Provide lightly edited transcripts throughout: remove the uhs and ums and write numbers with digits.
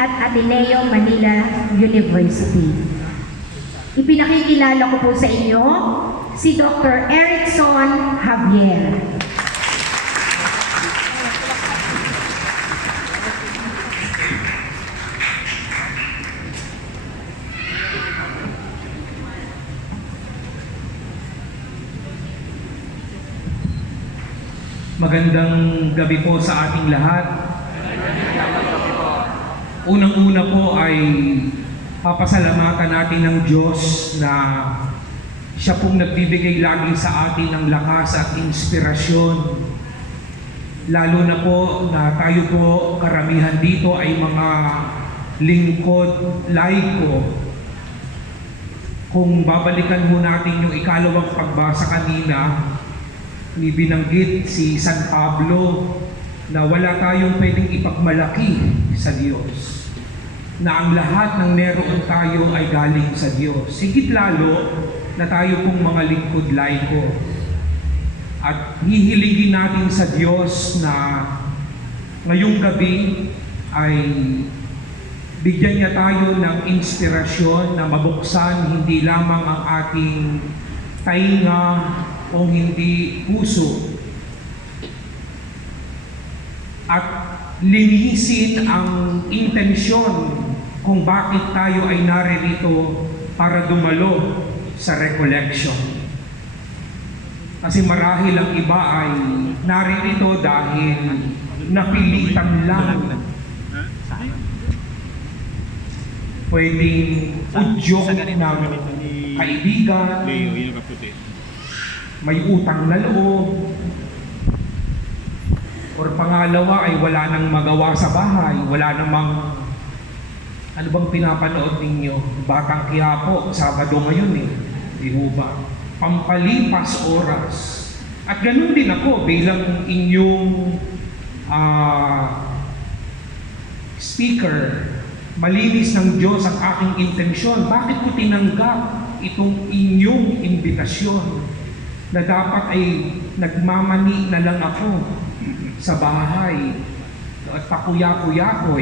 at Ateneo Manila University. Ipinakikilala ko po sa inyo si Dr. Erickson Javier. Magandang gabi po sa ating lahat. Unang-una po ay papasalamatan natin ng Diyos na siya pong nagbibigay lagi sa atin ng lakas at inspirasyon. Lalo na po na tayo po karamihan dito ay mga lingkod laiko. Kung babalikan mo natin yung ikalawang pagbasa kanina, ni binanggit si San Pablo na wala tayong pwedeng ipagmalaki sa Diyos, na ang lahat ng meron tayo ay galing sa Diyos. Higit lalo na tayo pong mga lingkod laiko. At hihiligin natin sa Diyos na ngayong gabi ay bigyan niya tayo ng inspirasyon na mabuksan hindi lamang ang ating tainga o hindi puso, at linisin ang intensyon kung bakit tayo ay naririto para dumalo sa recollection. Kasi marahil ang iba ay naririto dahil napilitan lang. Pwedeng udyok ng kaibigan, may utang na loob, or pangalawa ay wala nang magawa sa bahay, wala namang, ano bang pinapanood ninyo? Batang Quiapo, Sabado ngayon di ba? Pampalipas oras. At ganun din ako bilang inyong speaker. Malinis ng Diyos ang aking intensyon. Bakit ko tinanggap itong inyong imbitasyon? Na dapat ay nagmamani na lang ako sa bahay at pakuya-kuya ko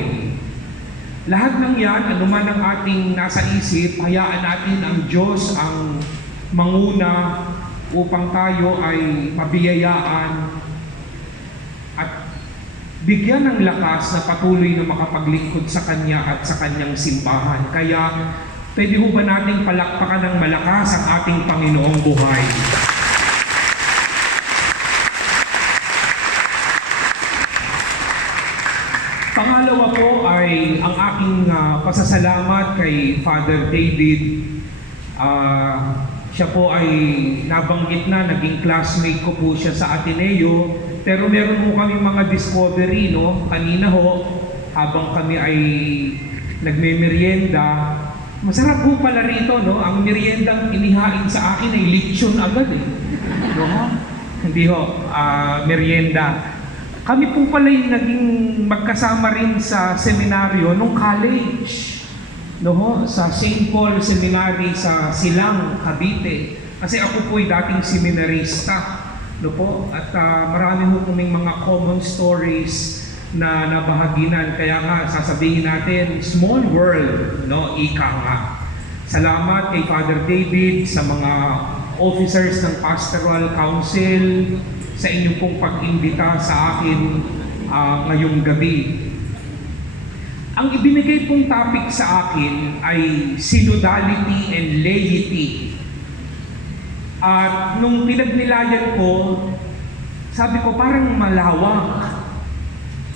Lahat ng yan, anuman ang ating nasa isip, hayaan natin ang Diyos ang manguna upang tayo ay mabiyayaan at bigyan ng lakas na patuloy na makapaglingkod sa Kanya at sa Kanyang simbahan. Kaya, pwede ho ba nating palakpakan ng malakas ang ating Panginoong buhay? Pangalawa po ay ang aking pasasalamat kay Father David. Siya po ay nabanggit na, naging classmate ko po siya sa Ateneo. Pero meron po kami mga discovery, kanina ho, habang kami ay nagme-merienda. Masarap po pala rito, ang meriendang inihain sa akin ay lechon agad Hindi ho, merienda. Kami po pala yung naging magkasama rin sa seminaryo nung college. Sa St. Paul Seminary sa Silang, Cavite. Kasi ako po ay dating seminarista. At marami po kaming mga common stories na nabahaginan. Kaya nga, sasabihin natin, small world, ika nga. Salamat kay Father David, sa mga officers ng Pastoral Council, sa inyong pong pag-imbita sa akin ngayong gabi. Ang ibinigay pong topic sa akin ay synodality and laity. At nung pinagnilayan ko, sabi ko parang malawak.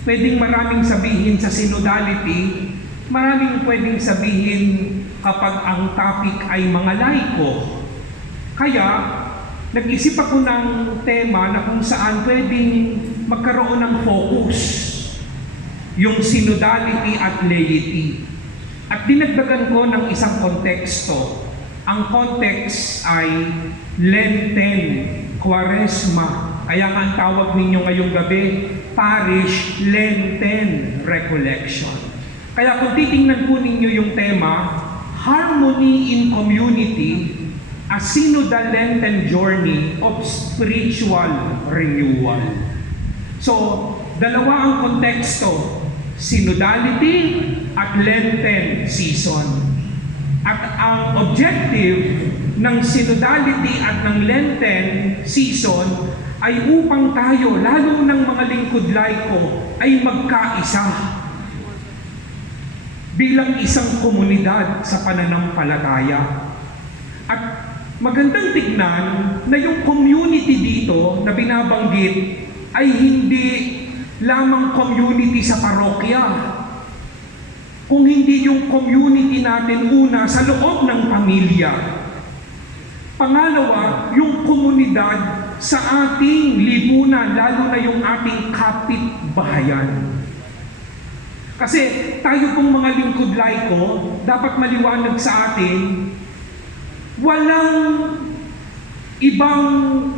Pwedeng maraming sabihin sa synodality, maraming pwedeng sabihin kapag ang topic ay mga laiko. Kaya, nag-isip ako ng tema na kung saan pwedeng magkaroon ng focus, yung synodality at laity. At dinagdagan ko ng isang konteksto. Ang context ay Lenten, Quaresma. Kaya nga ang tawag ninyo ngayong gabi, Parish Lenten Recollection. Kaya kung titingnan po ninyo yung tema, Harmony in Community, a synodal Lenten journey of spiritual renewal. So, dalawa ang konteksto, synodality at Lenten season. At ang objective ng synodality at ng Lenten season ay upang tayo, lalo ng mga lingkod laiko, ay magkaisa bilang isang komunidad sa pananampalataya. At magandang tignan na yung community dito na binabanggit ay hindi lamang community sa parokya, kung hindi yung community natin una sa loob ng pamilya. Pangalawa, yung komunidad sa ating lipunan, lalo na yung ating kapitbahayan. Kasi tayo pong mga lingkod laiko, dapat maliwanag sa atin, walang ibang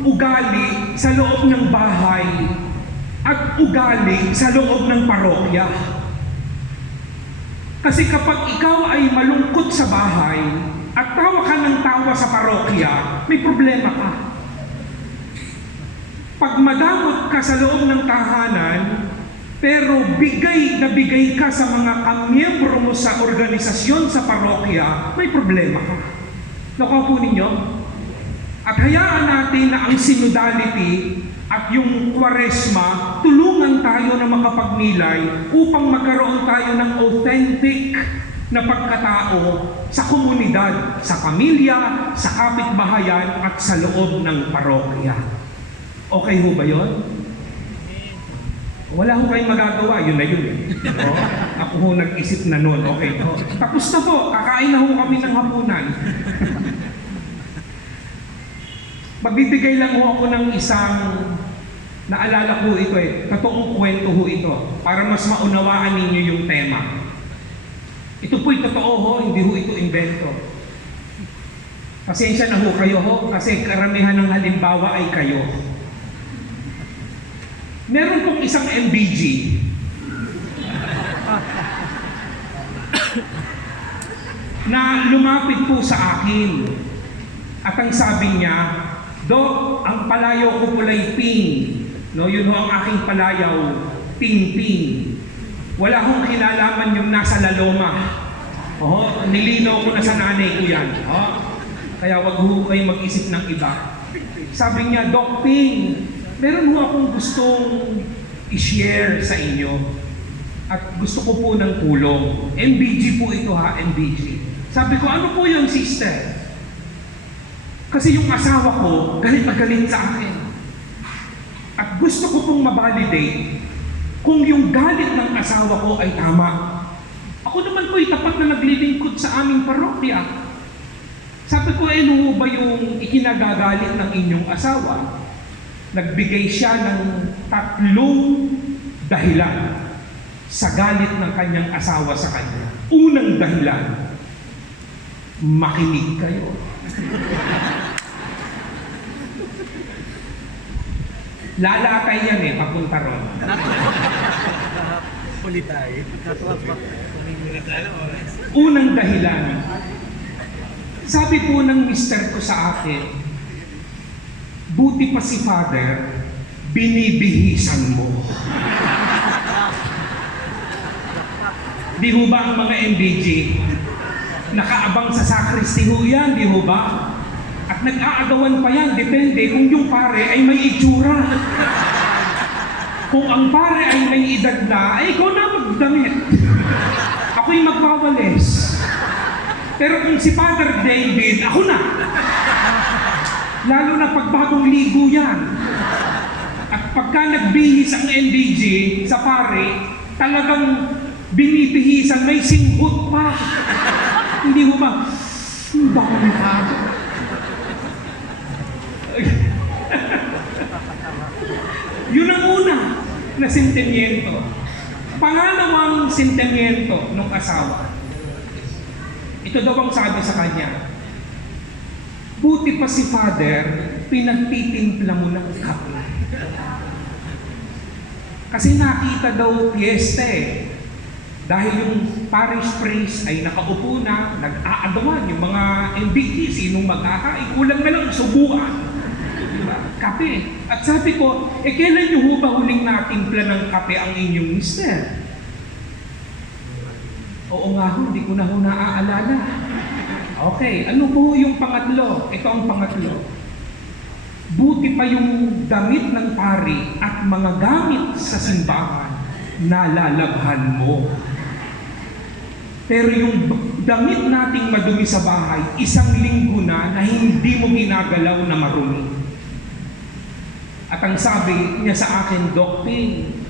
ugali sa loob ng bahay at ugali sa loob ng parokya. Kasi kapag ikaw ay malungkot sa bahay at tawa ka ng tawa sa parokya, may problema ka. Pag madamot ka sa loob ng tahanan, pero bigay na bigay ka sa mga kamiyembro mo sa organisasyon sa parokya, may problema ka. Nakuha po ninyo? At hayaan natin na ang synodality at yung Kwaresma, tulungan tayo na makapagnilay upang magkaroon tayo ng authentic na pagkatao sa komunidad, sa pamilya, sa kapitbahayan at sa loob ng parokya. Okay ho ba yun? Wala ho kayong magagawa, yun na yun. No? Ako ho nag-isip na nun, okay ho. Tapos na po, kakain na ho kami ng hapunan. Magbibigay lang ho ako ng isang, naalala ko ito totoong kwento ho ito, para mas maunawaan ninyo yung tema. Ito po'y totoo ho, hindi ho ito invento. Pasensya na ho kayo ho, kasi karamihan ng halimbawa ay kayo. Meron pong isang MBG na lumapit po sa akin at ang sabi niya, Dok, ang palayaw ko pulay ping. No, yun ho ang aking palayaw, ping-ping. Wala hong kinalaman yung nasa laloma. Nilinaw ko na sa nanay ko yan. Kaya wag ho kayo mag-isip ng iba. Sabi niya, Dok Ping, meron ho akong gustong i-share sa inyo. At gusto ko po ng tulong. MBG po ito ha, MBG. Sabi ko, ano po yung sister? Kasi yung asawa ko, galit na galit sa akin. At gusto ko pong mabalidate kung yung galit ng asawa ko ay tama. Ako naman po'y tapat na naglilingkod sa aming parokya. Sabi ko, ano ba yung ikinagagalit ng inyong asawa? Nagbigay siya ng 3 dahilan sa galit ng kanyang asawa sa kanya. Unang dahilan, makinig kayo. Lalakay yan papunta ron. Unang dahilan, sabi po ng mister ko sa akin, buti pa si Father, binibihisan mo. Di ho ba ang mga MBG? Nakaabang sa sakristi ho yan, di ho ba? At nag-aagawan pa yan, depende kung yung pare ay may itsura. Kung ang pare ay may edad na, ay ikaw na magdamit. Ako'y magpawalis. Pero kung si Father David, ako na. Lalo na pagbagong ligo yan. At pagka nagbihis ang MBG sa pare, talagang binibihisan, may singhot pa. Hindi ho ba? Baka may Father. Yun ang una na sentimiento. Pangalawang sentimiento ng asawa. Ito daw ang sabi sa kanya, buti pa si Father, pinagtitimpla mo ng kape. Kasi nakita daw piyesta Dahil yung parish priest ay nakaupo na, nag-aagawan yung mga MBT, sinong mag-akain, kulang na lang subuan. Diba? Kape. At sabi ko, kailan nyo ho ba huling natimpla ng kape ang inyong mister? Oo nga ho, hindi ko na ho naaalala. Okay, ano po yung pangatlo? Ito ang pangatlo. Buti pa yung damit ng pari at mga gamit sa simbahan, nalalabhan mo. Pero yung damit nating madumi sa bahay, 1 linggo na hindi mo ginagalaw na marumi. At ang sabi niya sa akin, Doc Ping,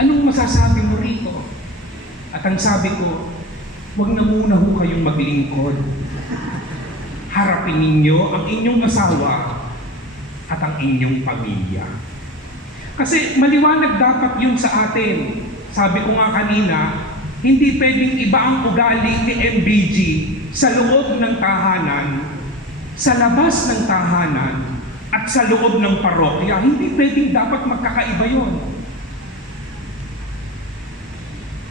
anong masasabi mo rito? At ang sabi ko, huwag na muna ho kayong maglingkod. Harapin ninyo ang inyong asawa at ang inyong pamilya. Kasi maliwanag dapat yun sa atin. Sabi ko nga kanina, hindi pwedeng iba ang ugali ni MBG sa loob ng tahanan, sa labas ng tahanan, at sa loob ng parokya. Hindi pwedeng dapat magkakaiba yun.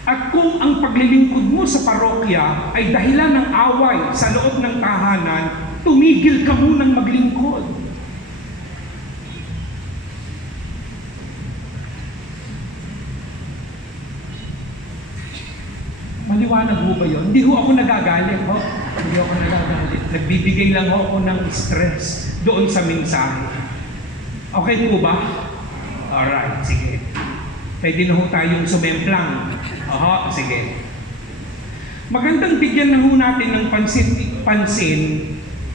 At kung ang paglilingkod mo sa parokya ay dahilan ng away sa loob ng tahanan, tumigil ka munang maglingkod. Maliwanag ho ba yun? Hindi ho ako nagagalit. Hindi ako nagagalit. Nagbibigay lang ho ako ng stress doon sa mensahe. Okay po ba? Alright, sige. Pwede na ho tayong sumemplang. Sige. Magandang bigyan na ho natin ng pansin.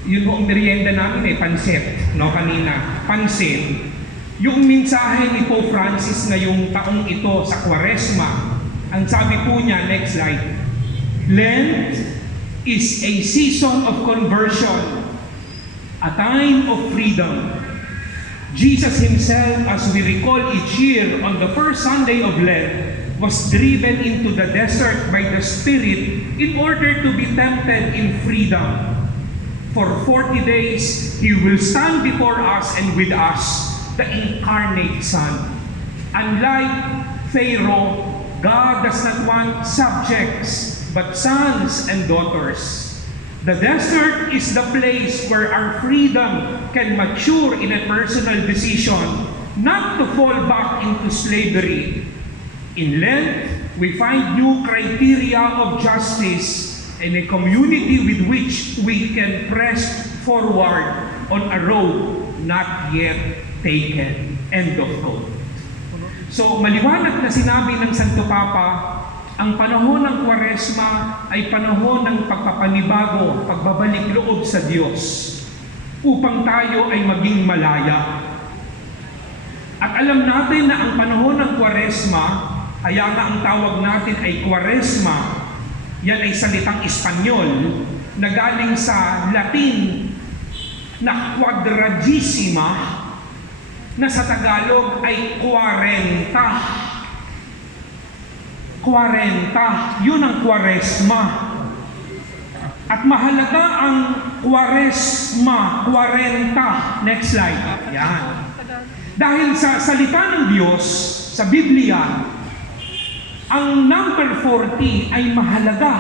Yun ho ang merienda namin pansit, no, kanina. Pansin. Yung mensahe ni Pope Francis ngayong taong ito sa Kwaresma, ang sabi po niya, next slide, Lent is a season of conversion, a time of freedom. Jesus himself, as we recall each year on the first Sunday of Lent, was driven into the desert by the Spirit in order to be tempted in freedom. For 40 days, He will stand before us and with us, the incarnate Son. Unlike Pharaoh, God does not want subjects, but sons and daughters. The desert is the place where our freedom can mature in a personal decision, not to fall back into slavery. In Lent, we find new criteria of justice and a community with which we can press forward on a road not yet taken. End of quote. So, maliwanag na sinabi ng Santo Papa, ang panahon ng Kwaresma ay panahon ng pagpapanibago, pagbabalik loob sa Diyos, upang tayo ay maging malaya. At alam natin na ang panahon ng Kwaresma, kaya nga ang tawag natin ay Kwaresma, yan ay salitang Espanyol, na galing sa Latin na quadragesima, na sa Tagalog ay 40. 40, yun ang Kwaresma. At mahalaga ang Kwaresma, 40. Next slide. Yan. Dahil sa salita ng Diyos, sa Biblia, ang number 40 ay mahalaga.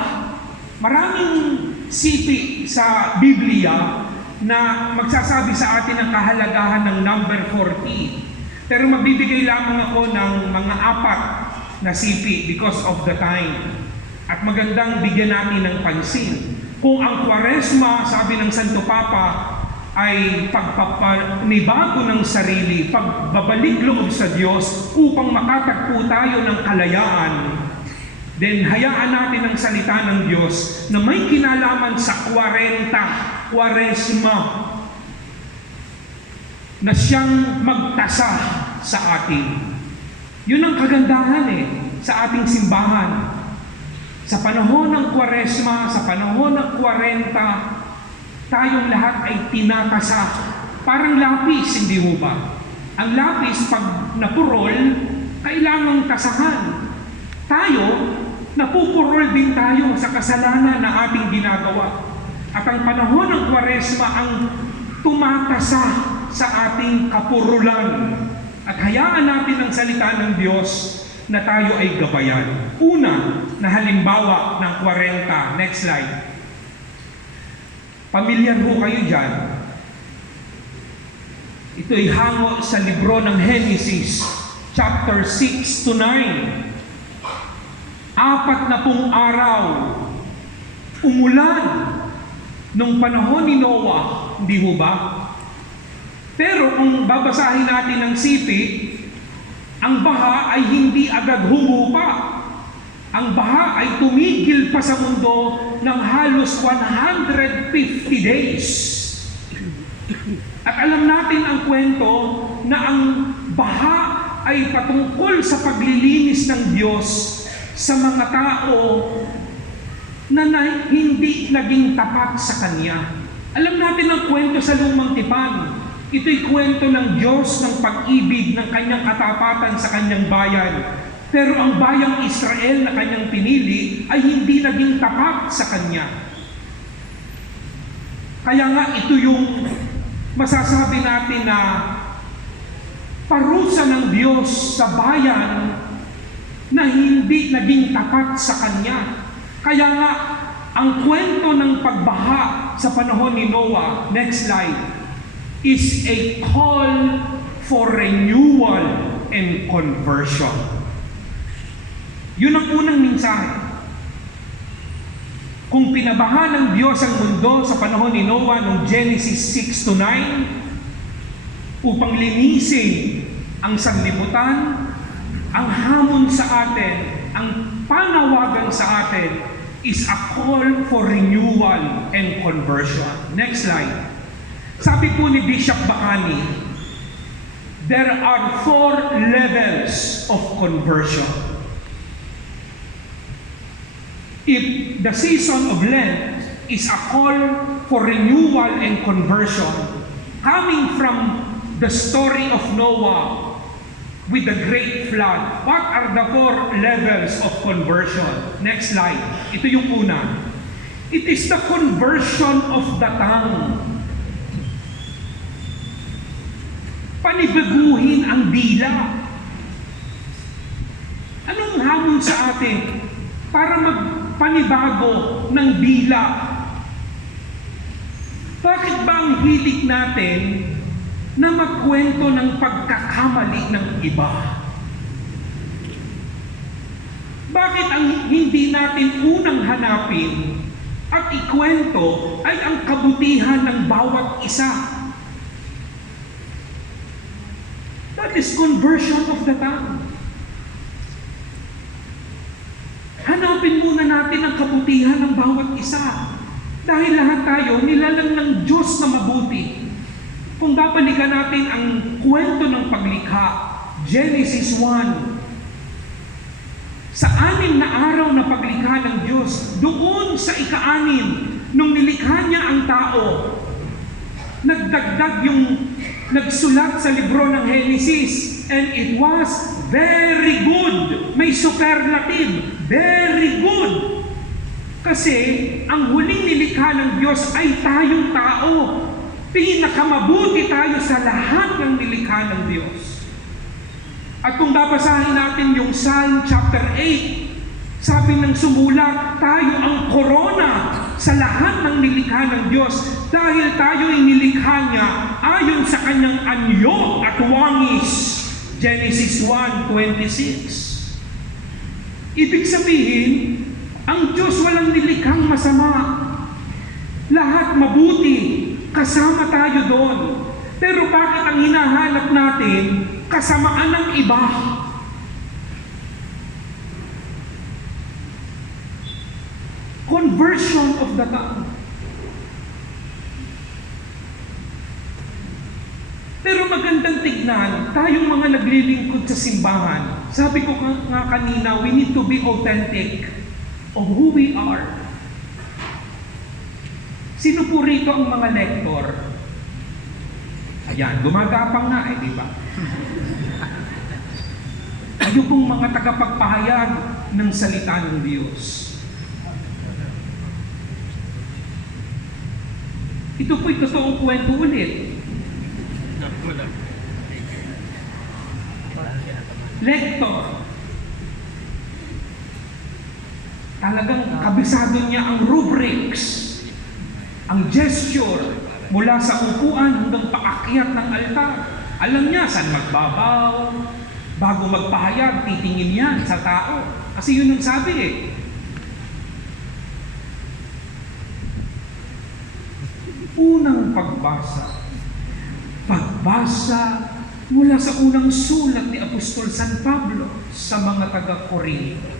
Maraming sipi sa Biblia na magsasabi sa atin ng kahalagahan ng number 40. Pero magbibigay lamang ako ng mga 4 na sipi because of the time. At magandang bigyan natin ng pansin. Kung ang Kwaresma, sabi ng Santo Papa, ay pagpapanibago ng sarili, pagbabalik loob sa Diyos upang makatagpo tayo ng kalayaan, then hayaan natin ang salita ng Diyos na may kinalaman sa 40, Kwaresma, na siyang magtasa sa atin. Yun ang kagandahan sa ating simbahan. Sa panahon ng Kwaresma, sa panahon ng 40, tayong lahat ay tinatasa. Parang lapis, hindi mo ba? Ang lapis, pag napurol, kailangang tasahan. Tayo, napupurol din tayo sa kasalanan na ating ginagawa. At ang panahon ng Kwaresma ang tumatasa sa ating kapurulan. At hayaan natin ang salita ng Diyos na tayo ay gabayan. Una, na halimbawa ng 40. Next slide. Pamilyar ho kayo dyan. Ito'y hango sa libro ng Genesis, chapter 6 to 9. 40 araw, umulan nung panahon ni Noah, hindi ho ba? Pero kung babasahin natin ang sipi, ang baha ay hindi agad humupa. Ang baha ay tumigil pa sa mundo ng halos 150 days. At alam natin ang kwento na ang baha ay patungkol sa paglilinis ng Diyos sa mga tao na hindi naging tapat sa Kanya. Alam natin ang kwento sa Lumang Tipan. Ito'y kwento ng Diyos ng pag-ibig ng Kanyang katapatan sa Kanyang bayan. Pero ang bayang Israel na Kanyang pinili ay hindi naging tapat sa Kanya. Kaya nga ito yung masasabi natin na parusa ng Diyos sa bayan na hindi naging tapat sa Kanya. Kaya nga, ang kwento ng pagbaha sa panahon ni Noah, next slide, is a call for renewal and conversion. Yun ang unang mensahe. Kung pinabaha ng Diyos ang mundo sa panahon ni Noah noong Genesis 6-9, upang linisin ang sanlibutan, ang hamon sa atin, ang panawagan sa atin is a call for renewal and conversion. Next slide. Sabi po ni Bishop Bacani, there are 4 levels of conversion. If the season of Lent is a call for renewal and conversion, coming from the story of Noah with the great flood, what are the 4 levels of conversion? Next slide. Ito yung una. It is the conversion of the tongue. Panibaguhin ang dila. Anong hamon sa atin para magpanibago ng dila? Bakit ba ang hilig natin na magkwento ng pagkakamali ng iba? Bakit ang hindi natin unang hanapin at ikwento ay ang kabutihan ng bawat isa? That is conversion of the tongue. Hanapin muna natin ang kabutihan ng bawat isa. Dahil lahat tayo nilalang ng Diyos na mabuti. Kung babalikan natin ang kwento ng paglikha, Genesis 1, sa 6 na araw na paglikha ng Diyos, doon sa ika-6, nung nilikha niya ang tao, nagdagdag yung nagsulat sa libro ng Genesis, and it was very good. May superlative, very good. Kasi ang huling nilikha ng Diyos ay tayong tao. Pinakamabuti tayo sa lahat ng nilikha ng Diyos. At kung babasahin natin yung Psalm chapter 8, sabi ng sumulat, tayo ang korona sa lahat ng nilikha ng Diyos dahil tayo ay nilikha niya ayon sa kanyang anyo at wangis. Genesis 1:26. Ibig sabihin, ang Diyos walang nilikhang masama. Lahat mabuti. Kasama tayo doon. Pero bakit ang hinahanap natin, kasamaan ng iba? Conversion of the tongue. Pero magandang tignan, tayong mga naglilingkod sa simbahan, sabi ko nga kanina, we need to be authentic of who we are. Sino po rito ang mga lektor? Ayan, gumagapang nga di ba? Kayo pong mga tagapagpahayag ng salita ng Diyos. Ito po'y totoong kwento ulit. Lektor. Talagang kabisado niya ang rubrics, ang gesture, mula sa upuan hanggang paakyat ng altar. Alam niya saan magbabaw, bago magpahayag, titingin yan sa tao. Kasi yun ang sabi eh. Unang pagbasa mula sa unang sulat ni Apostol San Pablo sa mga taga-Corinto.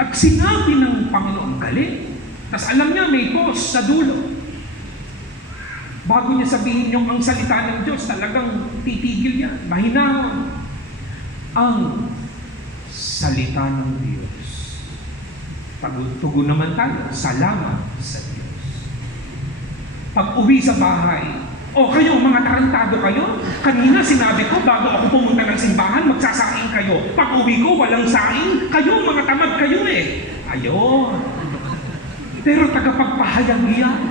At sinabi ng Panginoon, galing. Tapos alam niya, may pause sa dulo. Bago niya sabihin yung ang salita ng Diyos, talagang titigil yan, mahinahon. Ang salita ng Diyos. Pagtugon naman tayo, salamat sa Diyos. Pag uwi sa bahay, kayo mga tarantado kayo, kanina sinabi ko bago ako pumunta ng simbahan, magsasaing kayo. Pag uwi ko, walang saing, kayo mga tamad kayo eh. Ayun. Pero tagapagpahayag yan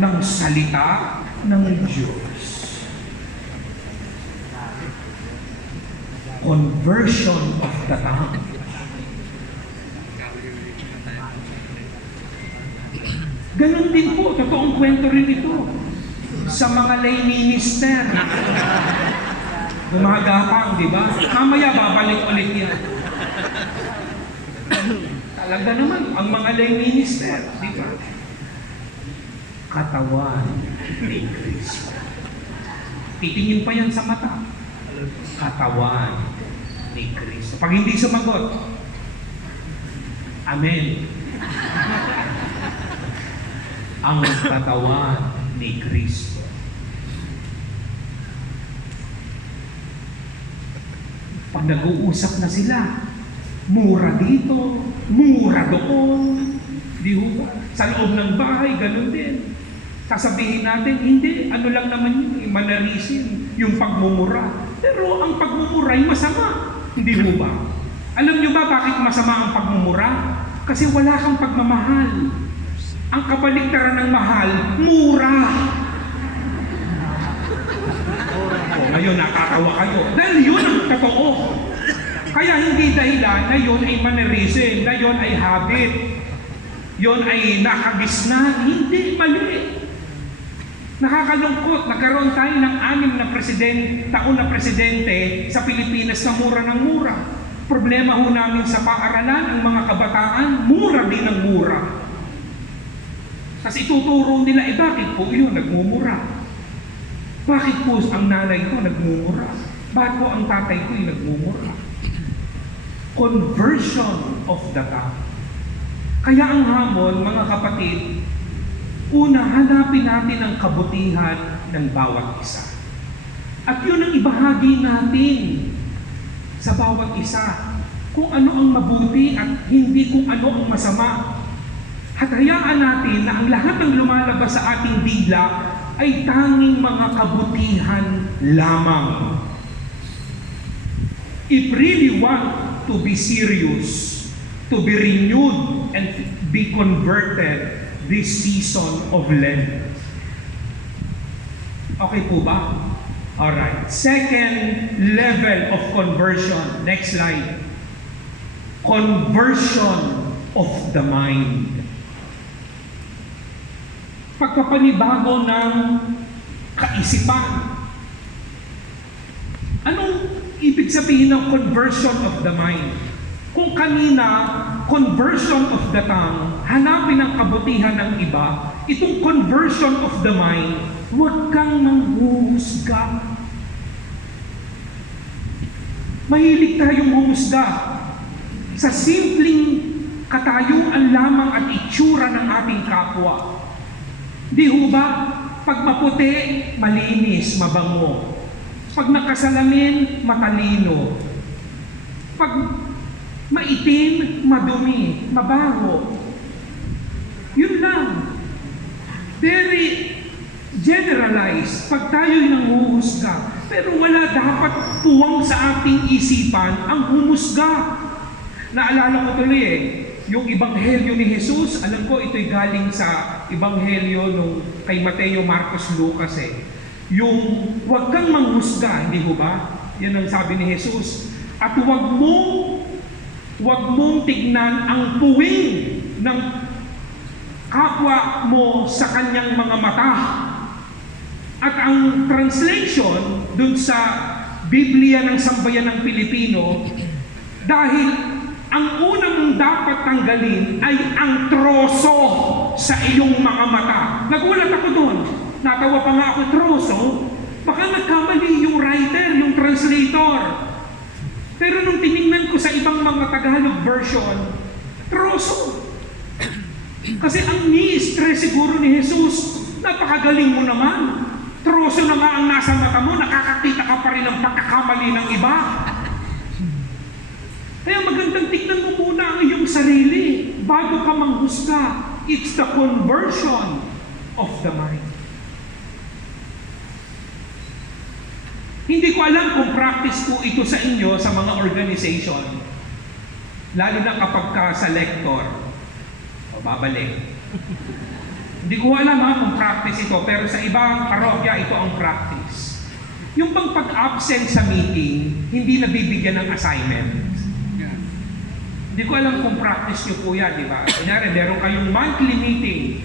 ng salita ng Diyos. Conversion of the tongue. Ganon din po, totoong kwento rin ito sa mga lay minister. Gumagapang, di ba? Mamaya babalik ulit yan. Talaga naman, ang mga lay minister, di ba? Katawan ni Kristo. Titingin pa yan sa mata. Katawan ni Kristo. Pag hindi sumagot, amen. Ang katawan ni Kristo. Pag nag-uusap na sila, mura dito, mura doon, di ba? Sa loob ng bahay, ganun din. Sasabihin natin, hindi, ano lang naman yun, mannerism, yung pagmumura. Pero ang pagmumura ay masama, hindi ba? Alam nyo ba bakit masama ang pagmumura? Kasi wala kang pagmamahal. Ang kabaliktaran ng mahal, mura. Ngayon nakakawa kayo. Dahil yun ang totoo. Kaya hindi dahilan na yun ay mannerism, na yun ay habit, yun ay nakagisna. Hindi, mali. Nakakalungkot, nagkaroon tayo ng 6 taon na presidente sa Pilipinas na mura ng mura. Problema ho namin sa paaralan, ang mga kabataan, mura din ang mura. Kasi ituturo nila, bakit po yun nagmumura? Bakit po ang nanay ko nagmumura? Bakit po ang tatay ko yung nagmumura? Conversion of the tongue. Kaya ang hamon, mga kapatid, una, hanapin natin ang kabutihan ng bawat isa. At yun ang ibahagi natin sa bawat isa. Kung ano ang mabuti at hindi kung ano ang masama. At hayaan natin na ang lahat ng lumalabas sa ating dila ay tanging mga kabutihan lamang. If really want to be serious, to be renewed and be converted this season of Lent. Okay po ba? Alright. Second level of conversion. Next slide. Conversion of the mind. Pagpapanibago ng kaisipan. Anong ibig sabihin ng conversion of the mind? Kung kanina, conversion of the tongue, hanapin ang kabutihan ng iba, itong conversion of the mind, huwag kang manghuhusga. Mahilig tayong humusga sa simpleng katayuan lamang at itsura ng ating kapwa. Di ho ba? Pag maputi, malinis, mabango. Pag nakasalamin, matalino. Pag maitim, madumi, mabaho. Yun lang. Very generalized. Pag tayo'y nanghuhusga. Pero wala dapat puwang sa ating isipan ang humusga. Naalala ko tuloy yung Ebanghelyo ni Jesus, alam ko ito'y galing sa Ebanghelyo nung kay Mateo, Marcos, Lucas Yung huwag kang manghusga, hindi ho ba? Yan ang sabi ni Jesus. At huwag mong tignan ang puwing ng kapwa mo sa kanyang mga mata. At ang translation dun sa Biblia ng Sambayan ng Pilipino, dahil ang unang mong dapat tanggalin ay ang troso sa iyong mga mata. Nagulat ako doon. Natawa pa nga ako, troso. Baka nagkamali yung writer, yung translator. Pero nung tinignan ko sa ibang mga Tagalog version, troso. Kasi ang ni-stress siguro ni Jesus, napakagaling mo naman. Troso na nga ang nasa mata mo, nakakakita ka pa rin ng pagkakamali ng iba. Kaya magandang tignan mo muna ang iyong sarili bago ka manghusga. It's the conversion of the mind. Hindi ko alam kung practice po ito sa inyo sa mga organization. Lalo na kapag ka sa lector. O babalik. Hindi ko alam kung practice ito, pero sa ibang parokya ito ang practice. Yung bang pag-absent sa meeting, hindi nabibigyan ng assignment. Hindi ko alam kung practice nyo po yan, di ba? Kunyari, meron kayong monthly meeting.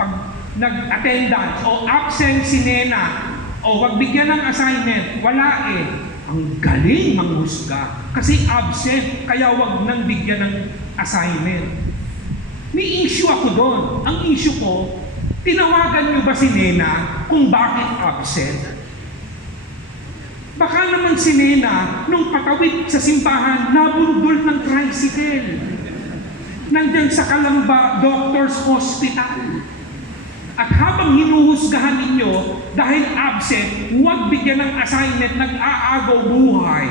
Pag nag-attendance o absent si Nena, o wag bigyan ng assignment, wala eh. Ang galing manghusga. Kasi absent, kaya wag nang bigyan ng assignment. May issue ako doon. Ang issue ko, tinawagan nyo ba si Nena kung bakit absent? Baka naman si Nena, nung patawid sa simbahan, nabundol ng tricycle. Nandyan sa Kalamba Doctors Hospital. At habang hinuhusgahan ninyo, dahil absent, huwag bigyan ng assignment, nag-aagaw buhay.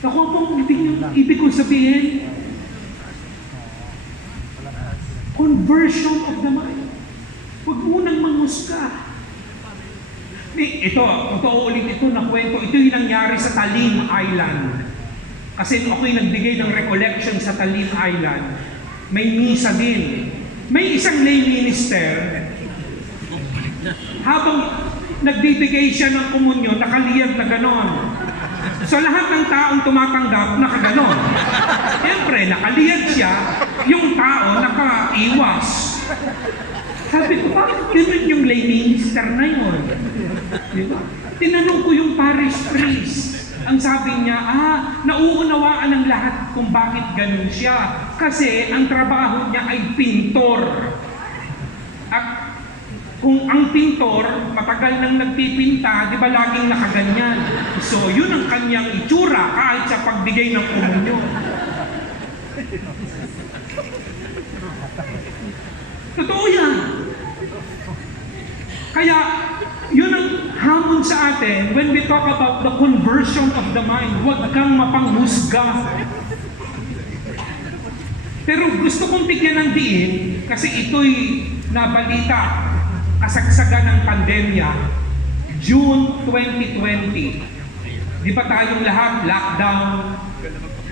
Naku po, ibig kong sabihin, conversion of the mind. Huwag munang manghusga. Ito, totoo ulit ito na kwento. Ito yung nangyari sa Talim Island. Kasi ako'y nagbigay ng recollection sa Talim Island. May misa din. May isang lay minister, habang nagbibigay siya ng komunyon, nakaliyab na ganon. So lahat ng taong tumatanggap, nakaganon. Siyempre, nakaliyab siya, yung tao nakaiwas. Sabi ko, bakit ganun yung lay minister na yun? Diba? Tinanong ko yung parish priest. Ang sabi niya, nauunawaan ng lahat kung bakit ganun siya. Kasi ang trabaho niya ay pintor. At kung ang pintor, matagal nang nagpipinta, di ba laging nakaganyan? So yun ang kanyang itsura kahit sa pagbigay ng komunyon. Totoo yan. Kaya, yun ang hamon sa atin when we talk about the conversion of the mind. Huwag kang mapanghusga. Pero gusto kong bigyan ng diin kasi ito'y nabalita kasagsagan ng pandemya, June 2020. Di ba tayong lahat lockdown,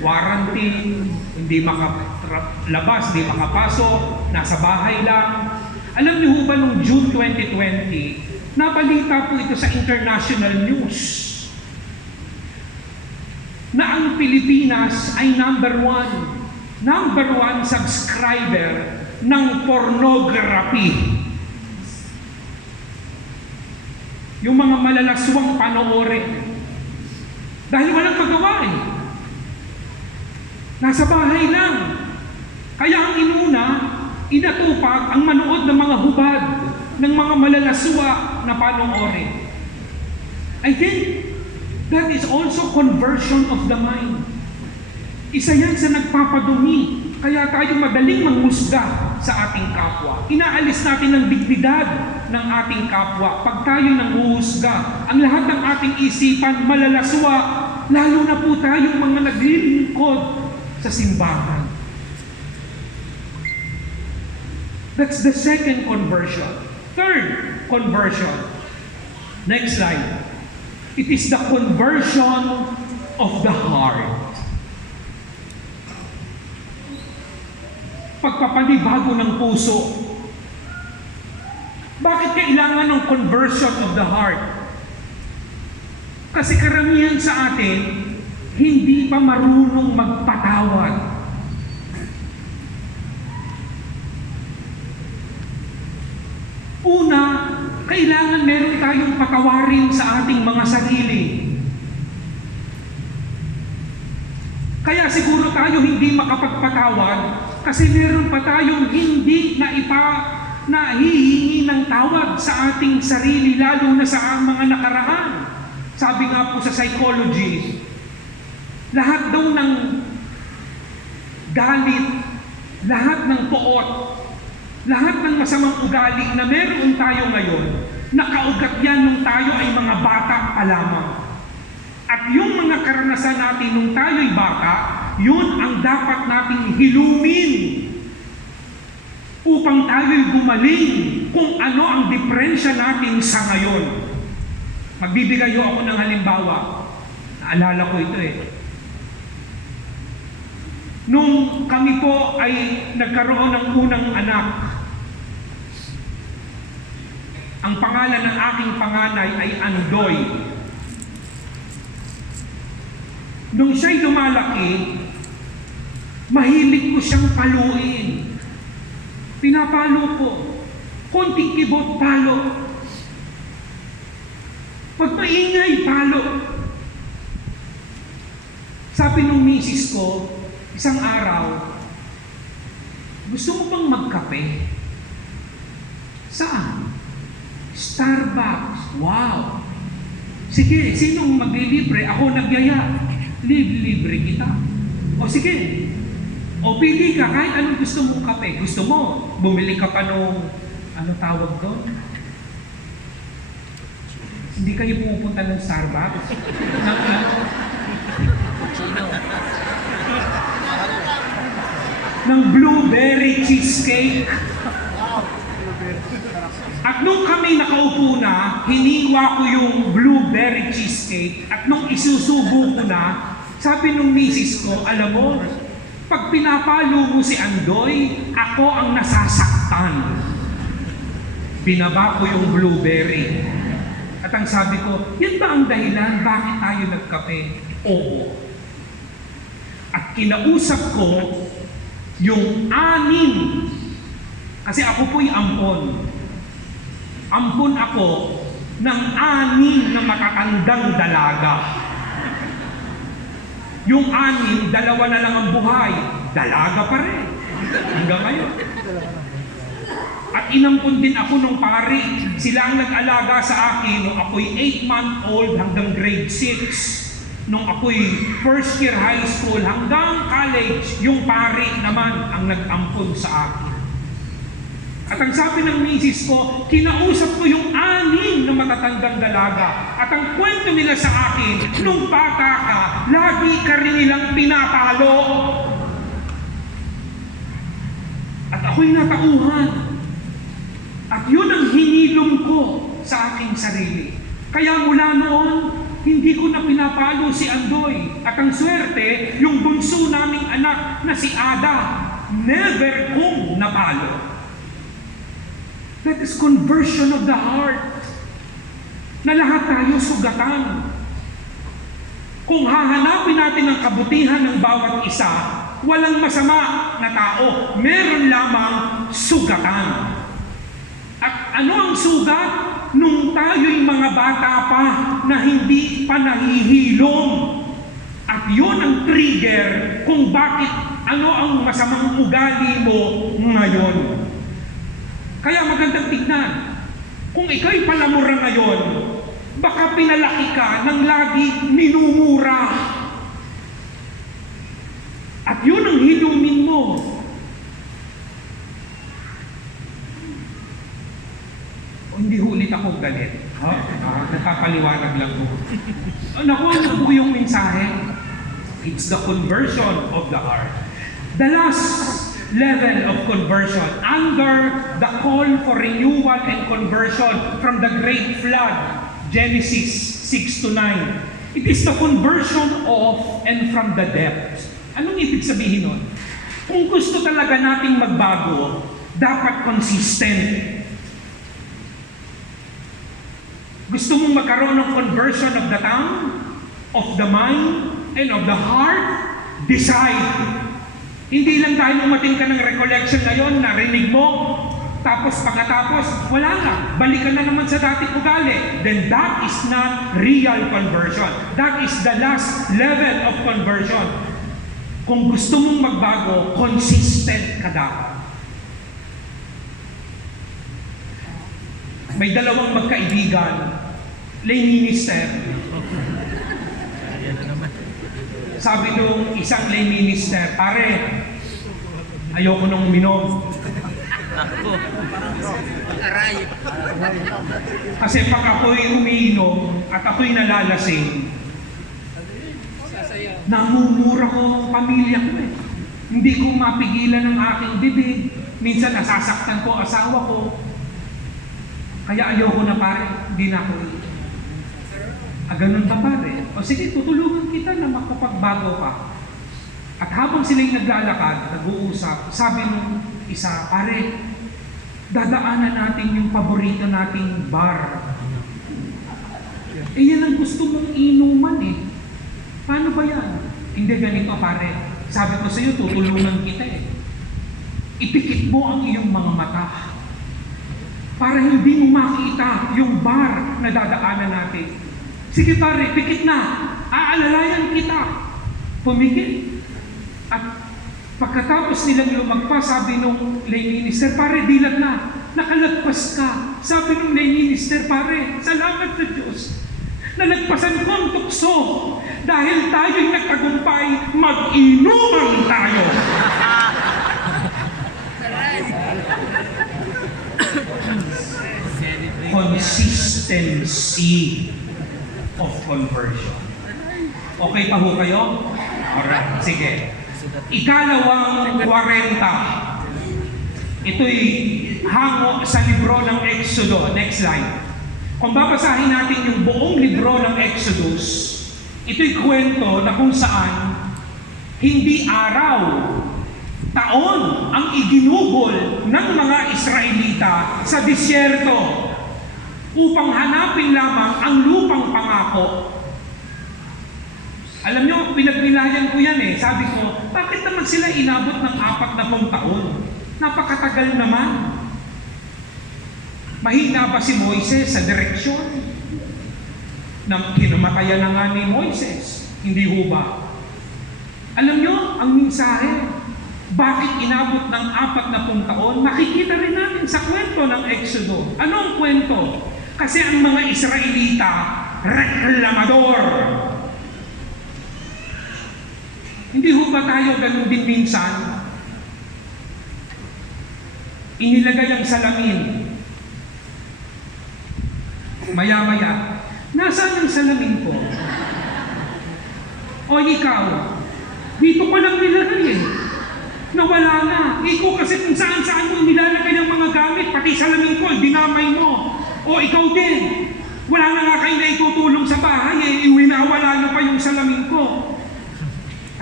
quarantine, hindi makalabas, hindi makapasok, nasa bahay lang. Alam niyo ba nung June 2020, nabalita po ito sa international news na ang Pilipinas ay number one subscriber ng pornography. Yung mga malalaswang panoorin. Dahil walang magawa eh. Nasa bahay lang. Kaya ang inatupag ang manood ng mga hubad, ng mga malalaswa na panoorin. I think that is also conversion of the mind. Isa yan sa nagpapadumi. Kaya tayo madaling manghusga sa ating kapwa. Inaalis natin ang dignidad ng ating kapwa. Pag tayo nanghuhusga, ang lahat ng ating isipan malalaswa, lalo na po tayong mga naglilingkod sa simbahan. That's the second conversion. Third conversion. Next slide. It is the conversion of the heart. Pagpapanibago ng puso. Bakit kailangan ng conversion of the heart? Kasi karamihan sa atin, hindi pa marunong magpatawad. Una, kailangan meron tayong patawarin sa ating mga sarili. Kaya siguro tayo hindi makapagpatawad kasi meron pa tayong hindi nahihingi ng tawad sa ating sarili, lalo na sa mga nakaraan. Sabi nga po sa psychology, lahat daw ng galit, lahat ng poot, lahat ng masamang ugali na meron tayo ngayon, nakaugat yan nung tayo ay mga bata pa lamang. At yung mga karanasan natin nung tayo'y bata, yun ang dapat nating hilumin upang tayo'y gumaling kung ano ang diferensya natin sa ngayon. Magbibigay ako ng halimbawa. Naalala ko ito eh. Nung kami po ay nagkaroon ng unang anak, ang pangalan ng aking panganay ay Andoy. Nung siya'y lumalaki, mahilig ko siyang paluin. Pinapalo ko. Konting kibot, palo. Pag maingay, palo. Sabi nung misis ko, isang araw, gusto mo bang magkape? Saan? Starbucks. Wow! Sige, sinong maglilibre? Ako nagyaya. Libre kita. O sige. O pili ka, kahit anong gusto mong kape. Gusto mo, bumili ka pa nung, ano tawag doon? Hindi kayo pumupunta ng Starbucks? ng blueberry cheesecake. At nung kami nakaupo na, hiniwa ko yung blueberry cheesecake at nung isusubo ko na, sabi nung misis ko, alam mo, pag pinapalo mo si Andoy, ako ang nasasaktan. Binaba ko yung blueberry. At ang sabi ko, yan ba ang dahilan bakit tayo nagkape? Oo. At kinausap ko yung 6, kasi ako po'y ampon. Ampon ako ng 6 na matatandang dalaga. Yung 6, 2 na lang ang buhay. Dalaga pa rin. Hanggang ngayon. At inampun din ako nung pari. Sila ang nag-alaga sa akin nung ako'y 8-month-old hanggang grade 6. Nung ako'y first year high school hanggang college, yung pari naman ang nag-ampun sa akin. At ang sabi ng misis ko, kinausap ko yung 6 na matatandang dalaga. At ang kwento nila sa akin, nung bata ka, lagi ka rin nilang pinapalo. At ako'y natauhan. At yun ang hinilom ko sa aking sarili. Kaya mula noon, hindi ko na pinapalo si Andoy. At ang swerte, yung bunso naming anak na si Ada, never kong napalo. That is conversion of the heart. Na lahat tayo sugatan. Kung hahanapin natin ang kabutihan ng bawat isa, walang masama na tao. Meron lamang sugatan. At ano ang sugat? Nung tayo'y mga bata pa na hindi pa nahihilom. At yun ang trigger kung bakit ano ang masamang ugali mo ngayon. Kaya magandang tignan. Kung ikaw'y palamura ngayon, baka pinalaki ka ng lagi minumura. At yun ang hilumin mo. O hindi ulit ako galit. Napapaliwanag lang po. Nakuha mo po yung mensahe. It's the conversion of the heart. The last level of conversion, under the call for renewal and conversion from the great flood, Genesis 6-9. It is the conversion of and from the depths. Anong ibig sabihin nun? Kung gusto talaga nating magbago, dapat consistent. Gusto mong magkaroon ng conversion of the tongue, of the mind, and of the heart? Decide. Hindi lang dahil umating ka ng recollection ngayon, narinig mo, tapos pagkatapos, wala na, balik ka na naman sa dating ugali. Then that is not real conversion. That is the last level of conversion. Kung gusto mong magbago, consistent ka dapat. May dalawang magkaibigan, lay minister. Sabi nung isang lay minister, pare, ayoko nang uminom. Kasi pag ako'y umiinom at ako'y nalalasing, namumura ko ang pamilya ko eh. Hindi ko mapigilan ang aking bibig. Minsan nasasaktan ko asawa ko. Kaya ayoko na pare, hindi na ako ito. Ganun ba pare? O sige, tutulungan kita na makapagbago ka. At habang sila'y naglalakad, nag-uusap, sabi nung isa, pare, dadaanan natin yung paborito nating bar. Yan ang gusto mong inuman eh. Paano ba yan? Hindi ganito pare. Sabi ko sa iyo, tutulungan kita eh. Ipikit mo ang iyong mga mata para hindi mo makita yung bar na dadaanan natin. Sige pare, pikit na. Aalalayan kita. Pumikit. At pagkatapos nilang lumagpas, sabi nung lay minister, pare, dilat na. Nakalagpas ka. Sabi nung lay minister, pare, salamat sa Diyos. Nalagpasan ko ang tukso. Dahil tayo'y nagtagumpay, mag-inuman tayo. Consistency of conversion. Okay pa ho kayo? Alright, sige. Ikalawang 40. Ito'y hango sa libro ng Exodo. Next slide. Kung babasahin natin yung buong libro ng Exodus, ito'y kwento na kung saan hindi araw, taon ang iginugol ng mga Israelita sa disyerto upang hanapin lamang ang lupang pangako. Alam nyo, pinagnilayan ko yan eh. Sabi ko, bakit naman sila inabot ng 40 taon? Napakatagal naman. Mahina ba si Moises sa direksyon? Kinamatayan na nga ni Moises. Hindi ho ba? Alam nyo, ang mensahe, bakit inabot ng 40 taon? Makikita rin natin sa kwento ng Exodo. Ano ang kwento? Kasi ang mga Israelita, reklamador. Hindi ho ba tayo ganun din minsan? Inilagay ang salamin. Maya-maya, nasaan ang salamin ko? O ikaw, dito pa lang nilagay eh. Nawala na. Ikaw kasi kung saan-saan mo nilalagay ang mga gamit, pati salamin ko, dinamay mo. O ikaw din. Wala na nga kayo na itutulong sa bahay eh. Iwinawala na pa yung salamin ko.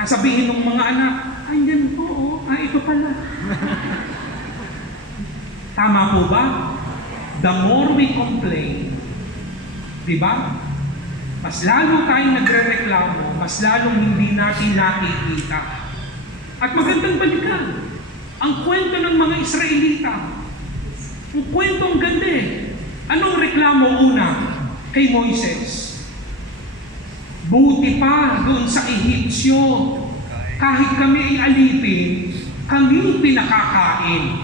Sabihin ng mga anak, ay yan po, ito pala. Tama po ba? The more we complain, di ba? Mas lalo tayong nagre-reklamo, mas lalong hindi natin nakikita. At magandang balikan, ang kwento ng mga Israelita. Ang kwento ang ganda eh. Anong reklamo una kay Moises? Buti pa doon sa Ehipsyo, kahit kami ay alipin, kami pinakakain.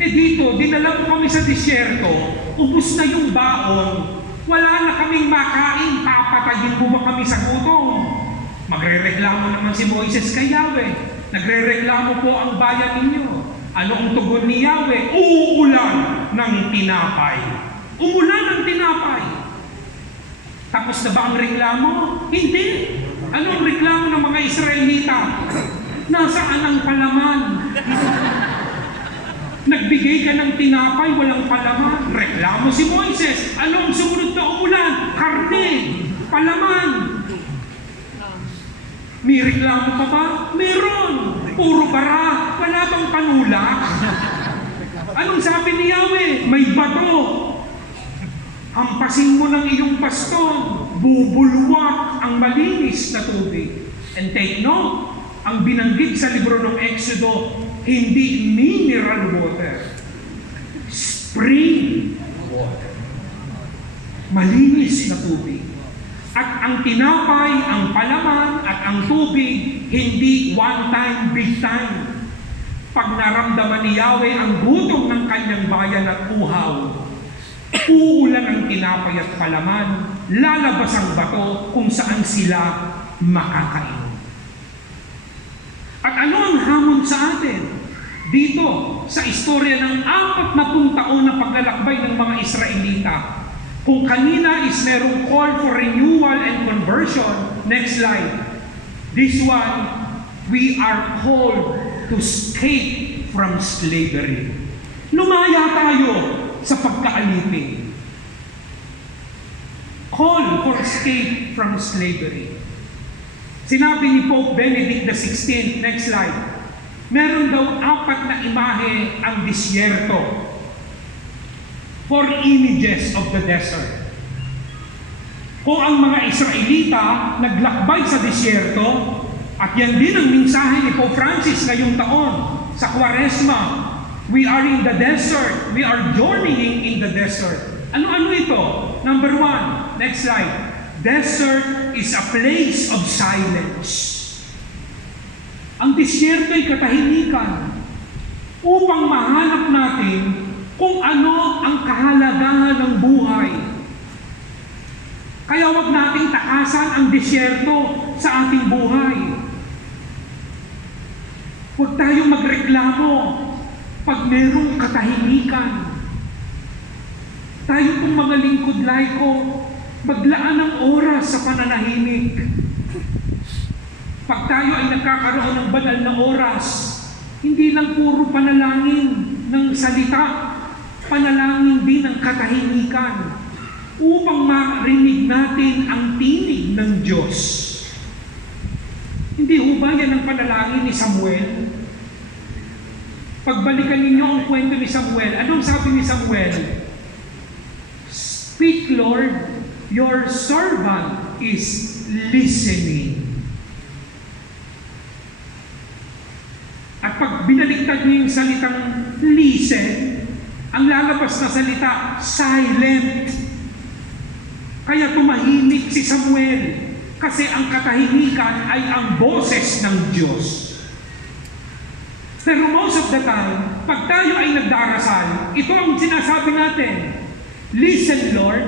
Dito, dinala mo kami sa disyerto, ubos na yung baon, wala na kaming makain, papatayin mo ba kami sa gutom? Magre-reklamo naman si Moises kay Yahweh. Nagre-reklamo po ang bayan ninyo. Ano ang tugon ni Yahweh? Uulan ng tinapay. Umulan ng tinapay. Tapos na ba ang reklamo? Hindi. Anong reklamo ng mga Israelita? Nasaan ang palaman? Nagbigay ka ng tinapay, walang palaman. Reklamo si Moises. Anong sumunod na umulan? Karne, palaman. May reklamo pa ba? Meron. Puro bara. Wala bang panulak? Anong sabi ni Yahweh? May bato. Hampasin mo ng iyong baston, bubulwak ang malinis na tubig. And take note, ang binanggit sa libro ng Exodo, hindi mineral water, spring water. Malinis na tubig. At Ang tinapay, ang palaman, at ang tubig, hindi one time, big time. Pag naramdaman ni Yahweh ang gutom ng kanyang bayan at uhaw, uulan ang tinapay at palaman, lalabas ang bato kung saan sila makakain. At ano ang hamon sa atin? Dito, sa istorya ng 40 taon na paglalakbay ng mga Israelita, kung kanina is merong call for renewal and conversion, next slide. This one, we are called to escape from slavery. Lumaya tayo sa pagkaalipin. Call for escape from slavery. Sinabi ni Pope Benedict XVI, next slide, meron daw 4 na imahe ang disyerto. 4 images of the desert. Kung ang mga Israelita naglakbay sa disyerto, at yan din ang mensahe ni Pope Francis ngayong taon sa Quaresma, we are in the desert, we are journeying in the desert. Ano-ano ito? Number 1, next slide. Desert is a place of silence. Ang disyerto ay katahimikan upang mahanap natin kung ano ang kahalagahan ng buhay. Kaya wag nating takasan ang disyerto sa ating buhay. Huwag tayong magreklamo pag merong katahimikan. Tayo pong mga lingkod laiko, maglaan ng oras sa pananahimik. Pag tayo ay nagkakaroon ng banal na oras, hindi lang puro panalangin ng salita, panalangin din ng katahimikan upang marinig natin ang tinig ng Diyos. Hindi ho ba yan ang panalangin ni Samuel? Pagbalikan ninyo ang kwento ni Samuel, anong sabi ni Samuel? Speak, Lord, your servant is listening. At pag binaliktad niyo yung salitang listen, ang lalabas na salita, silent. Kaya tumahimik si Samuel kasi ang katahimikan ay ang boses ng Diyos. Pero most of the time, pag tayo ay nagdarasal, ito ang sinasabi natin, listen, Lord,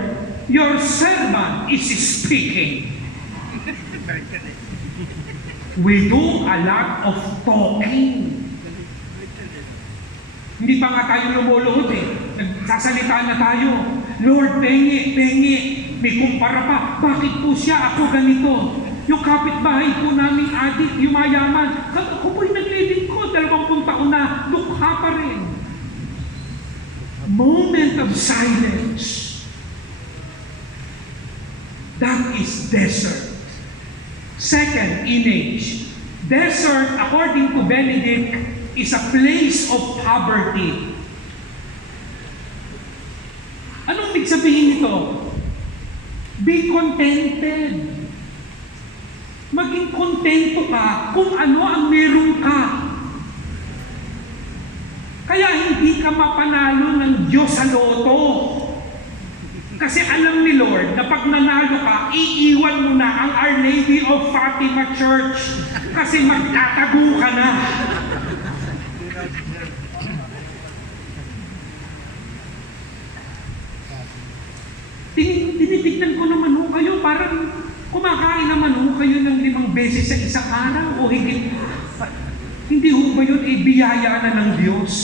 your servant is speaking. We do a lot of talking. Hindi pa nga tayo lumuluhod nagsasalita na tayo. Lord, pengi, may kumpara pa. Bakit po siya? Ako ganito. Yung kapitbahay po namin adik, yung mayaman. Ako po'y naglilingkod, 20 taon na, dukha pa rin. Moment of silence. That is desert. Second image. Desert, according to Benedict, is a place of poverty. Anong ibig sabihin nito? Be contented. Maging kontento ka kung ano ang meron ka. Kaya hindi ka mapanalo ng Diyos sa loto. Kasi alam ni Lord na pag nanalo ka, iiwan mo na ang Our Lady of Fatima Church kasi magtatago ka na. Tinitignan ko naman ho kayo, parang kumakain naman ho kayo ng 5 beses sa isang araw o higit. Hindi ho ba yun biyaya na ng Diyos?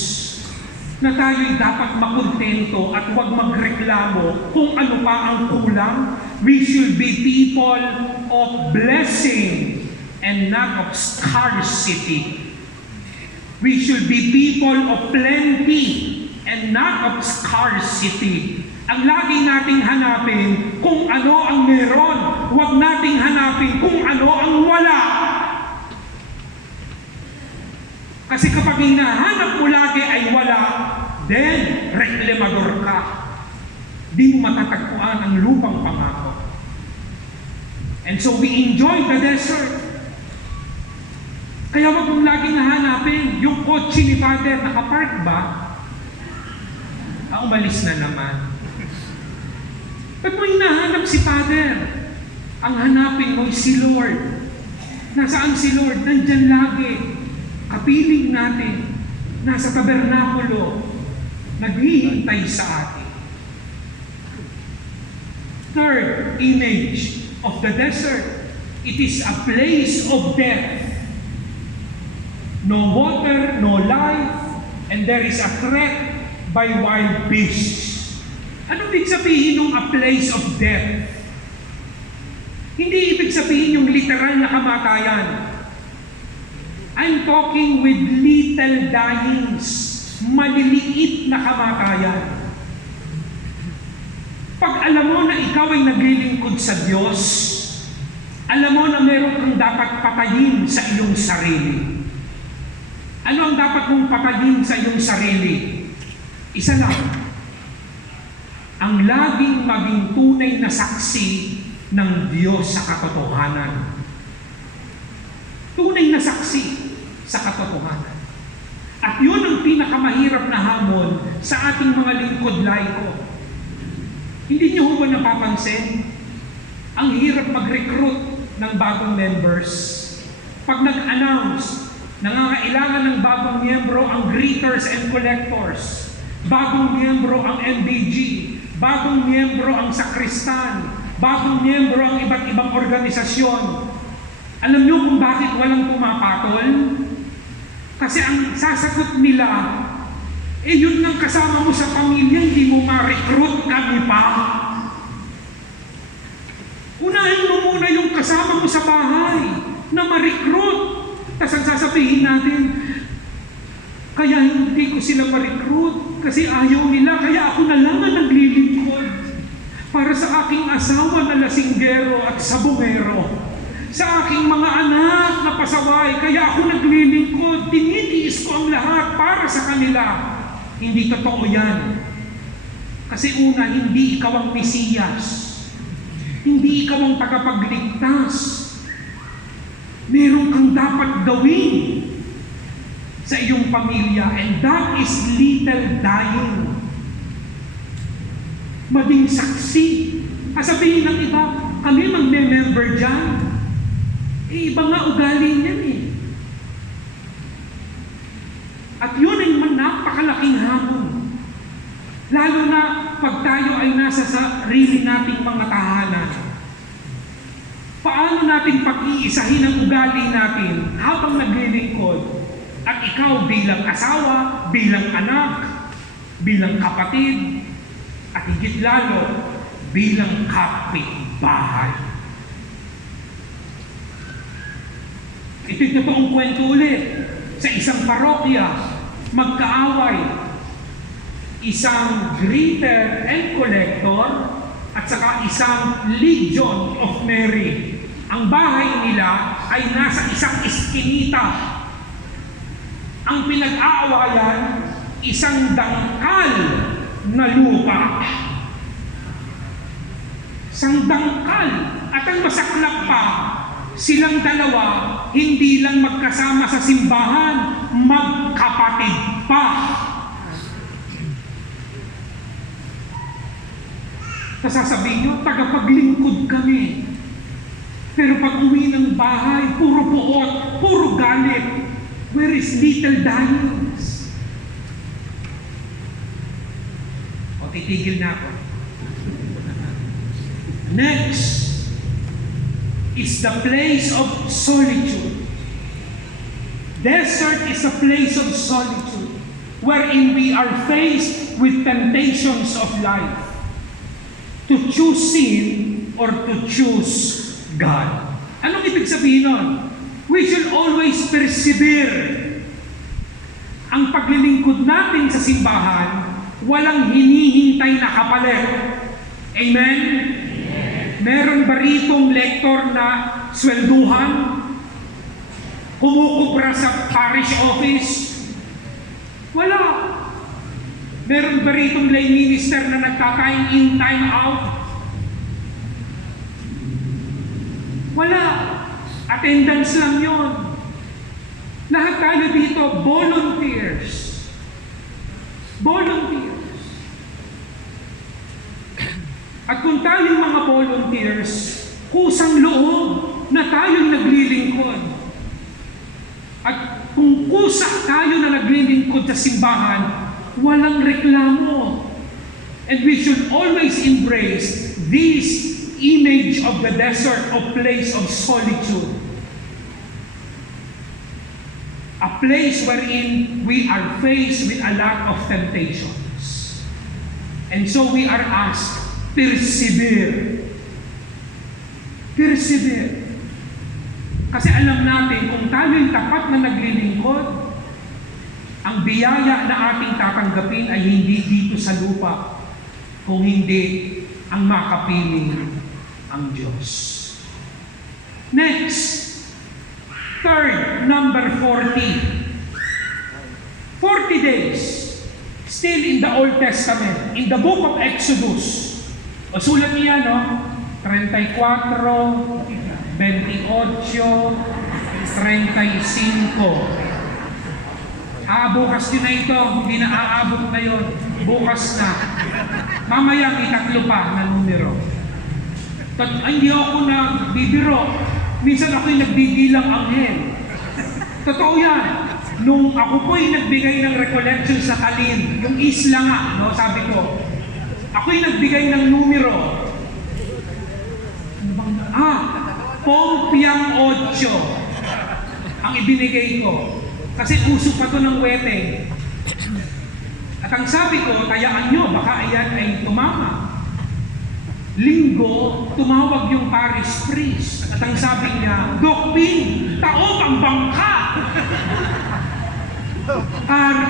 Na tayo'y dapat makontento at huwag magreklamo kung ano pa ang kulang. We should be people of blessing and not of scarcity. We should be people of plenty and not of scarcity. Ang lagi nating hanapin kung ano ang meron. Huwag nating hanapin kung ano ang wala. Kasi kapag hinahanap mo lagi ay wala, then reklamador ka. Di mo matatagpuan ang lupang pangako. And so we enjoy the desert. Kaya wag mong laging nahanapin yung kotse ni Father, nakapark ba? Umalis na naman. Ba't mo hinahanap si Father? ang hanapin mo ay si Lord. Nasaan si Lord? Nandyan lagi. Kapiling natin. Nasa tabernakulo. Naghihintay sa atin. Third image of the desert. It is a place of death. No water, no life, and there is a threat by wild beasts. Ano ibig sabihin ng a place of death? Hindi ibig sabihin yung literal na kamatayan. I'm talking with little dyings, maliliit na kamatayan. Pag alam mo na ikaw ay naglilingkod sa Diyos, alam mo na meron kang dapat patayin sa iyong sarili. Ano ang dapat mong patayin sa iyong sarili? Isa lang. Ang laging maging tunay na saksi ng Diyos sa katotohanan. Tunay na saksi sa katotohanan. At yun ang pinakamahirap na hamon sa ating mga lingkod laiko. Hindi niyo ba napapansin? Ang hirap mag-recruit ng bagong members. Pag nag-announce, nangangailangan ng bagong miyembro ang greeters and collectors. Bagong miyembro ang MBG. Bagong miyembro ang sakristan. Bagong miyembro ang iba't ibang organisasyon. Alam niyo kung bakit walang pumapatol? Kasi ang sasagot nila, yun ang kasama mo sa pamilya, hindi mo ma-recruit kami pa. Unahin mo muna yung kasama mo sa bahay na ma-recruit. Tapos ang sasabihin natin, kaya hindi ko sila ma-recruit kasi ayaw nila, kaya ako na lang ang naglilingkod para sa aking asawa na lasinggero at sabongero, sa aking mga anak na pasaway, kaya ako naglilingkod, tinitiis ko ang lahat para sa kanila. Hindi totoo yan. Kasi una, hindi ikaw ang Mesiyas. Hindi ikaw ang tagapagligtas. Meron kang dapat gawin sa iyong pamilya, and that is little dying. Maging saksi. Sabihin ng iba, kami magme-member dyan. Iba nga ugali niyan eh. At yun ay napakalaking hamon. Lalo na pag tayo ay nasa sarili nating mga tahanan. Paano natin pag-iisahin ang ugali natin habang naglilingkod? At ikaw bilang asawa, bilang anak, bilang kapatid, at higit lalo, bilang kapitbahay. Ito'y totoong kwento ulit. Sa isang parokya, magkaaway. Isang greeter and collector at saka isang Legion of Mary. Ang bahay nila ay nasa isang iskinita. Ang pinag-aawayan, isang dangkal na lupa. Isang dangkal. At ang masaklap pa, silang dalawa, hindi lang magkasama sa simbahan, magkapatid pa. Sasabihin nyo, tagapaglingkod kami. Pero pag uwi ng bahay, puro buot, puro galit. Where is little dyings? O, titigil na ako. Next is the place of solitude. Desert is a place of solitude wherein we are faced with temptations of life. To choose sin or to choose God. Anong ibig sabihin nun? We should always persevere. Ang paglilingkod natin sa simbahan, walang hinihintay na kapalit. Amen? Meron ba ritong lektor na swelduhan? Kumukubra sa parish office? Wala. Meron ba ritong lay minister na nagkakain in time out? Wala. Attendance lang yon. Lahat tayo dito, volunteers. Volunteers. At kung tayong mga volunteers, kusang loob na tayong naglilingkod. At kung kusa tayo na naglilingkod sa simbahan, walang reklamo. And we should always embrace this image of the desert, of place of solitude. A place wherein we are faced with a lot of temptations. And so we are asked, persevere. Persevere. Kasi alam natin, kung tayo'y tapat na naglilingkod, ang biyaya na ating tatanggapin ay hindi dito sa lupa, kung hindi ang makapiling ang Diyos. Next, third, number 40. 40 days, still in the Old Testament, in the book of Exodus. O sulat niya, no? 34, 28, 35. Bukas din na ito, hindi na aabot ngayon. Bukas na. Mamaya may 3 pa na numero. Hindi ako nagbibiro. Minsan ako'y nagbibilang anghel. Totoo yan. Nung ako po'y nagbigay ng recollection sa Kalin, yung isla nga, no, sabi ko, ako'y nagbigay ng numero. Pompiang 8 ang ibinigay ko. Kasi uso pa to ng wedding. At ang sabi ko, tayaan nyo, baka ayan ay tumama. Linggo, tumawag yung parish priest. At ang sabi niya, Doc Ping, taob ang bangka!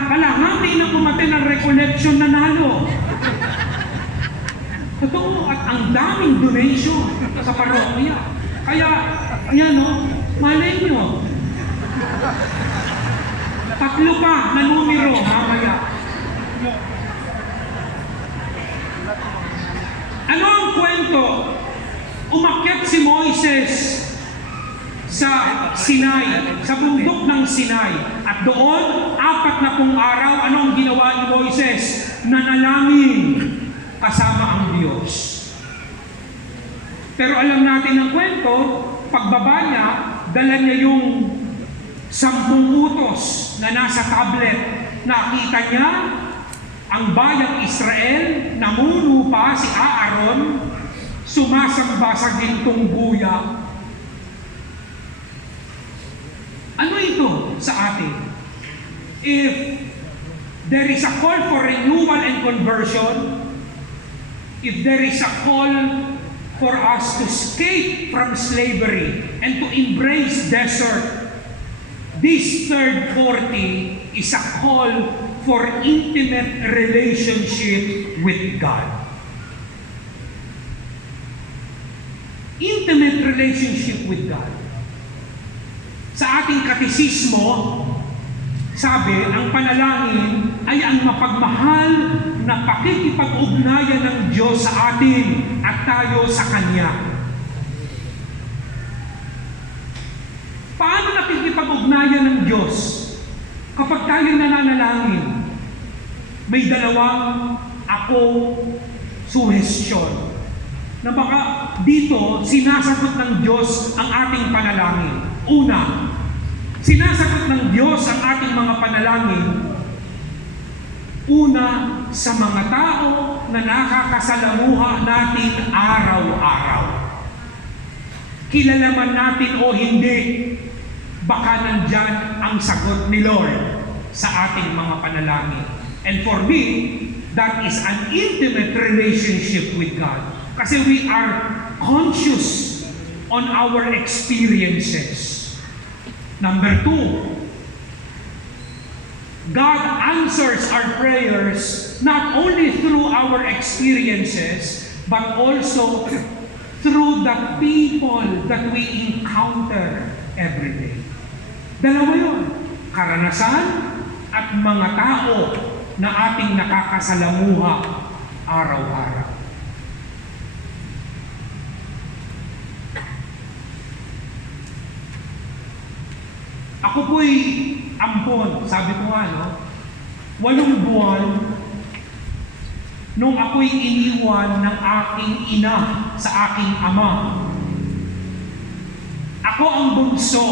Kalahati na pumatay ng recollection nanalo. Totoo, at ang daming donation sa parokya. Kaya, ayan o, malay nyo. 3 pa na numero, mamaya. Ano ang kwento? Umakyat si Moises sa Sinai, sa bundok ng Sinai. At doon, 40 araw, ano ang ginawa ni Moises? Nanalangin kasama ang Diyos. Pero alam natin ang kwento, pagbaba niya, dala niya yung 10 utos na nasa tablet. Nakita niya ang bayang Israel, namuno pa si Aaron, sumasamba sa gintong buya. Ano ito sa atin? If there is a call for renewal and conversion, if there is a call for us to escape from slavery and to embrace desert, this third 40 is a call for intimate relationship with God. Intimate relationship with God. Sa ating katisismo, sabi, ang panalangin ay ang mapagmahal na pakikipag-ugnayan ng Diyos sa atin at tayo sa Kanya. Paano nakikipag-ugnayan ng Diyos? Kapag tayo nananalangin, may dalawang suhestyon na baka dito sinasagot ng Diyos ang ating panalangin. Una, sinasagot ng Diyos ang ating mga panalangin, una, sa mga tao na nakakasalamuha natin araw-araw. Kilala man natin o hindi, baka nandyan ang sagot ni Lord sa ating mga panalangin. And for me, that is an intimate relationship with God. Kasi we are conscious on our experiences. Number 2, God answers our prayers not only through our experiences, but also through the people that we encounter every day. Dalawa yun, karanasan at mga tao na ating nakakasalamuha araw-araw. Ako po'y ampon, sabi ko nga, 8 buwan nung ako'y iniwan ng aking ina sa aking ama. Ako ang bunso.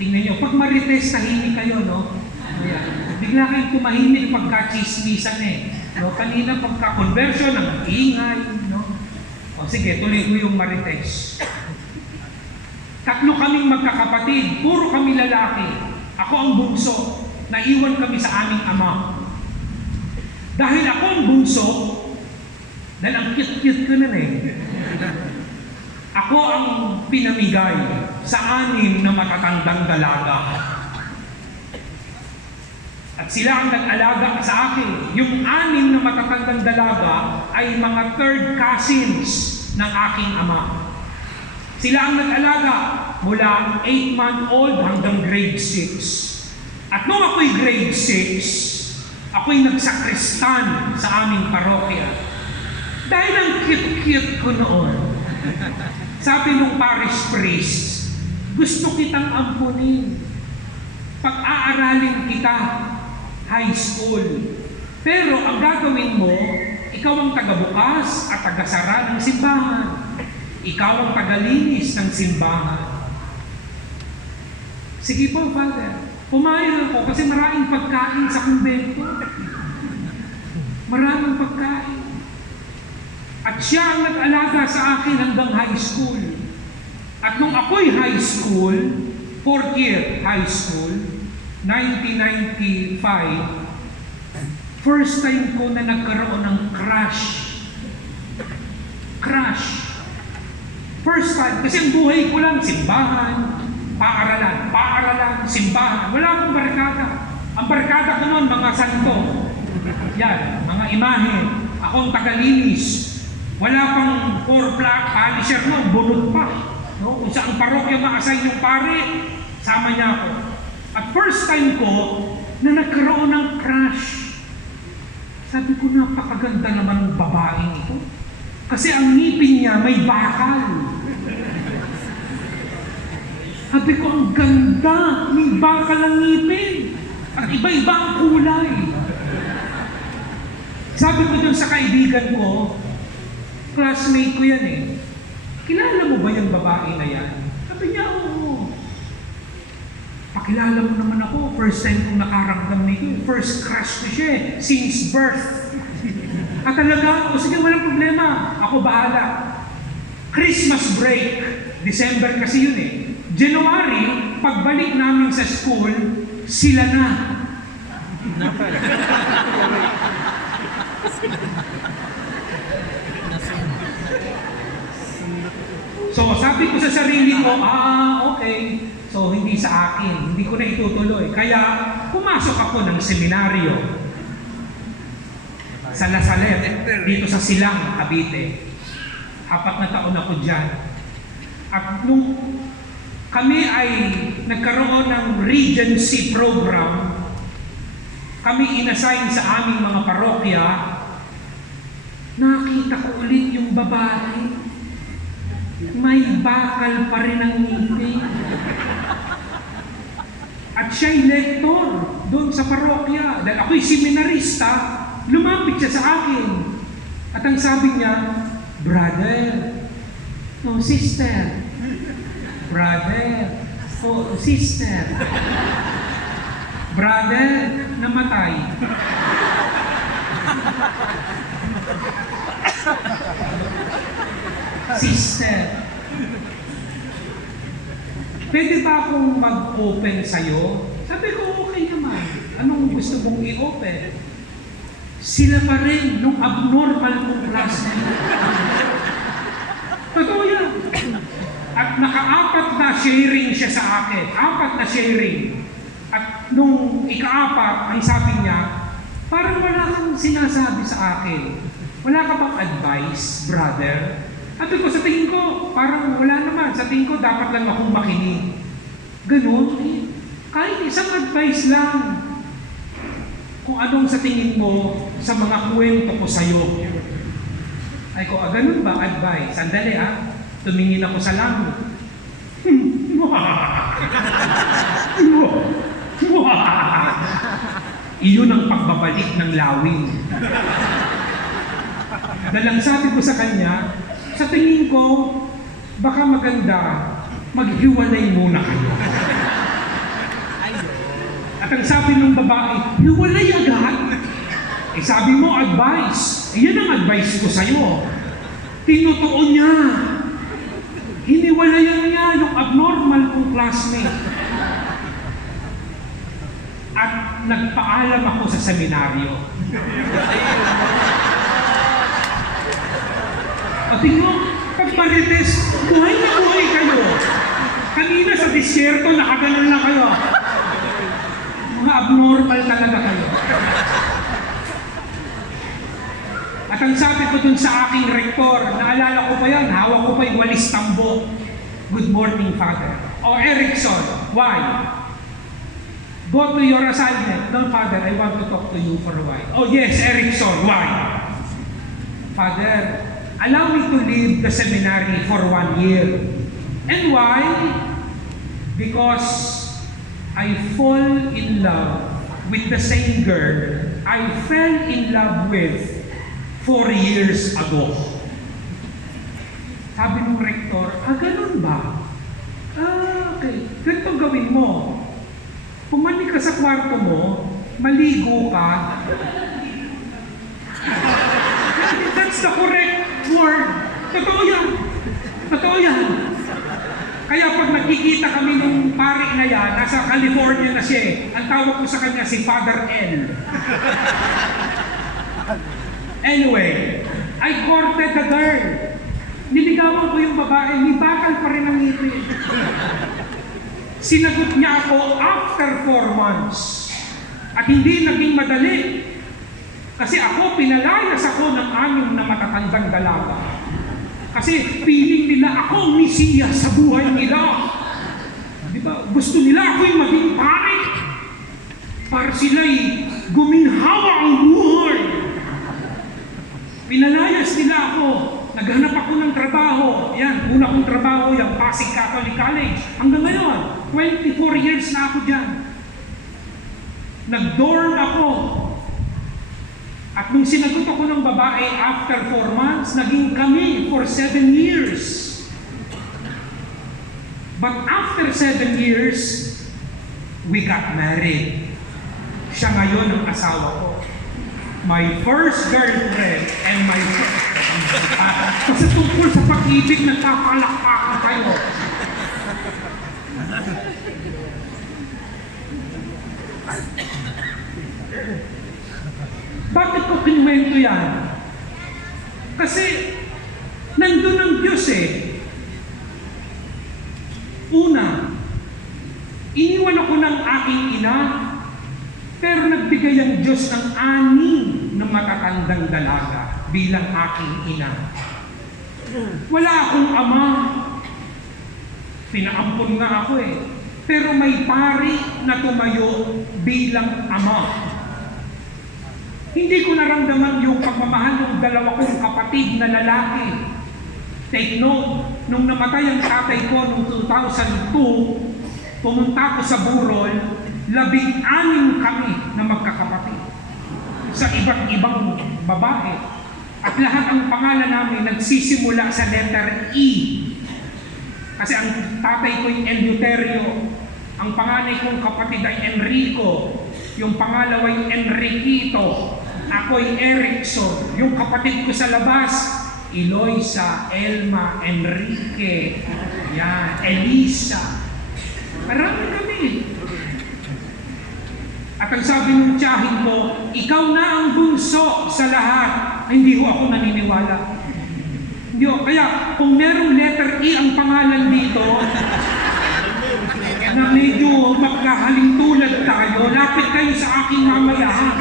Tingnan nyo, pag marites, tahimik kayo, no? Ayan. Bigla kayong tumahimik pagka-chismisan No? Kanina pagka-conversion, ang ingay, no? O sige, tuloy ko yung marites. Tatlo kaming magkakapatid, puro kami lalaki. Ako ang bunso, naiwan kami sa aming ama. Dahil ako ang bunso, dahil ang cute-cute ko na ako ang pinamigay sa 6 na matatandang dalaga. At sila ang nag-alaga sa akin. Yung 6 na matatandang dalaga ay mga third cousins ng aking ama. Sila ang nag-alaga mula 8-month-old hanggang grade 6. At nung ako'y grade 6, ako'y nagsakristan sa aming parokya. Dahil ang cute-cute ko noon, sabi nung parish priest, gusto kitang ampunin. Pag-aaralin kita, high school. Pero ang gagawin mo, ikaw ang tagabukas at tagasara ng simbahan. Ikaw ang tagalinis ng simbahan. Sige po, Father. Pumayag ako kasi maraming pagkain sa kumbento. Maraming pagkain. At siya ang nag-alaga sa akin hanggang high school. At nung ako'y high school, 4th year high school, 1995, first time ko na nagkaroon ng crush. Crush. First time, kasi ang buhay ko lang, simbahan, paaralan, simbahan. Wala akong barkada. Ang barkada ko noon, mga santo. Yan, mga imahe. Ako ang tagalinis. Wala pang 4-black polisher noon, bunot pa. No? Kung saan parokya ma-assign yung pare, sama niya ako. At first time ko na nagkaroon ng crush. Sabi ko, napakaganda naman ng babaeng ito. Kasi ang ngipin niya may bakal. Sabi ko, ang ganda, may bakal ang ngipin. At iba-iba ang kulay. Sabi ko dun sa kaibigan ko, classmate ko yan kilala mo ba yung babae na yan? Sabi niya, oo. Pakilala mo naman ako, first time kong nakaramdam nito. First crush ko siya since birth. At talaga, sige, walang problema. Ako bahala. Christmas break, December kasi yun January, pagbalik namin sa school, sila na. So, sabi ko sa sarili ko, okay. So, hindi sa akin. Hindi ko na itutuloy. Kaya, pumasok ako ng seminaryo sa La Salle, dito sa Silang, Cavite. 4 na taon ako dyan. At nung kami ay nagkaroon ng regency program, kami inassign sa aming mga parokya, nakita ko ulit yung babae. May bakal pa rin ang ngipin. At siya'y lektor doon sa parokya. Dahil ako'y seminarista, lumapit siya sa akin. At ang sabi niya, brother, no, sister. Brother, oh, sister. Brother, namatay. Sister, pwede ba akong mag-open sa'yo? Sabi ko, okay naman. Anong gusto mong i-open? Sila pa rin nung abnormal kong classmate. Totoo yan. At naka-4 na sharing siya sa akin. 4 na sharing. At nung ika-4, ang sabi niya, parang wala kang sinasabi sa akin. Wala ka bang advice, brother? Sabi ko, sa tingin ko, parang wala naman. Sa tingin ko, dapat lang akong makinig. Ganon. Kahit isang advice lang. Kung anong sa tingin mo sa mga kwento ko sa'yo. Ay ko, ganun ba advice? Sandali tumingin ako sa langit. Iyon ang pagbabalik ng lawin. Dalang sabi ko sa kanya, sa tingin ko, baka maganda maghiwalay muna kayo. At ang sabi ng babae, hiwalay agad. Eh sabi mo, advice. Eh yan ang advice ko sa'yo. Tinutuon niya. Hiniwalayan niya yung abnormal kong classmate. At nagpaalam ako sa seminaryo. O tingnan mo, pag marites, buhay na buhay kayo. Kanina sa disyerto, nakaganon na kayo. Mga abnormal talaga kayo. At ang sabi ko dun sa aking rektor, naalala ko pa yan, hawak ko pa yung walis tambo. Good morning, Father. O Erickson, why? Go to your assignment. No, Father, I want to talk to you for a while. Oh yes, Erickson, why? Father, allow me to leave the seminary for 1 year. And why? Because I fall in love with the same girl I fell in love with 4 years ago. Sabi ng rektor, ganun ba? Okay. Ganito gawin mo. Pumanik ka sa kwarto mo, maligo ka. That's the correct word. Totoo yan. Totoo yan. Kaya pag nakikita kami nung pari na yan, nasa California na siya eh. Ang tawag ko sa kanya si Father L. Anyway, I courted the girl. Niligawan ko yung babae, may bakal pa rin ang ngipin. Sinagot niya ako after 4 months. At hindi naging madali. Kasi ako, pinalayas ako ng 6 na matatandang dalaga. Kasi feeling nila ako ang misiya sa buhay nila. Di ba? Gusto nila ako yung maging pare. Para sila'y guminhawa ang buhay. Pinalayas nila ako. Naghanap ako ng trabaho. Yan, una kong trabaho, yung Pasig Catholic College. Hanggang ngayon, 24 years na ako dyan. Nag-dorm ako. At nung sinagot ako ng babae after 4 months, naging kami for 7 years. But after 7 years, we got married. Siya ngayon ang asawa ko. My first girlfriend and my first... Kasi tungkol sa pag-ibig, nagpapalakpakan tayo. Bakit ko kinuwento yan? Kasi nandun ang Diyos eh. Una, iniwan ako ng aking ina, pero nagbigay ang Diyos ng 6 na matatandang dalaga bilang aking ina. Wala akong ama. Pinaampun nga ako eh. Pero may pari na tumayo bilang ama. Hindi ko naramdaman yung pagmamahal ng 2 kong kapatid na lalaki. Take note, nung namatay ang tatay ko noong 2002, pumunta ko sa Burol, 16 kami na magkakapatid sa iba't ibang babae. At lahat ang pangalan namin nagsisimula sa letter E. Kasi ang tatay ko ay Eleuterio, ang panganay kong kapatid ay Enrico, yung pangalawa ay Enriquito, ako ay Erickson, yung kapatid ko sa labas, Eloisa, Elma, Enrique, yan, Elisa. Marami kami. At ang sabi ng tiyahin ko, ikaw na ang bunso sa lahat. Hindi ho ako naniniwala. Hindi ho. Kaya kung merong letter E ang pangalan dito, na medyo magkahaling tulad tayo, lapit kayo sa aking mamayahan.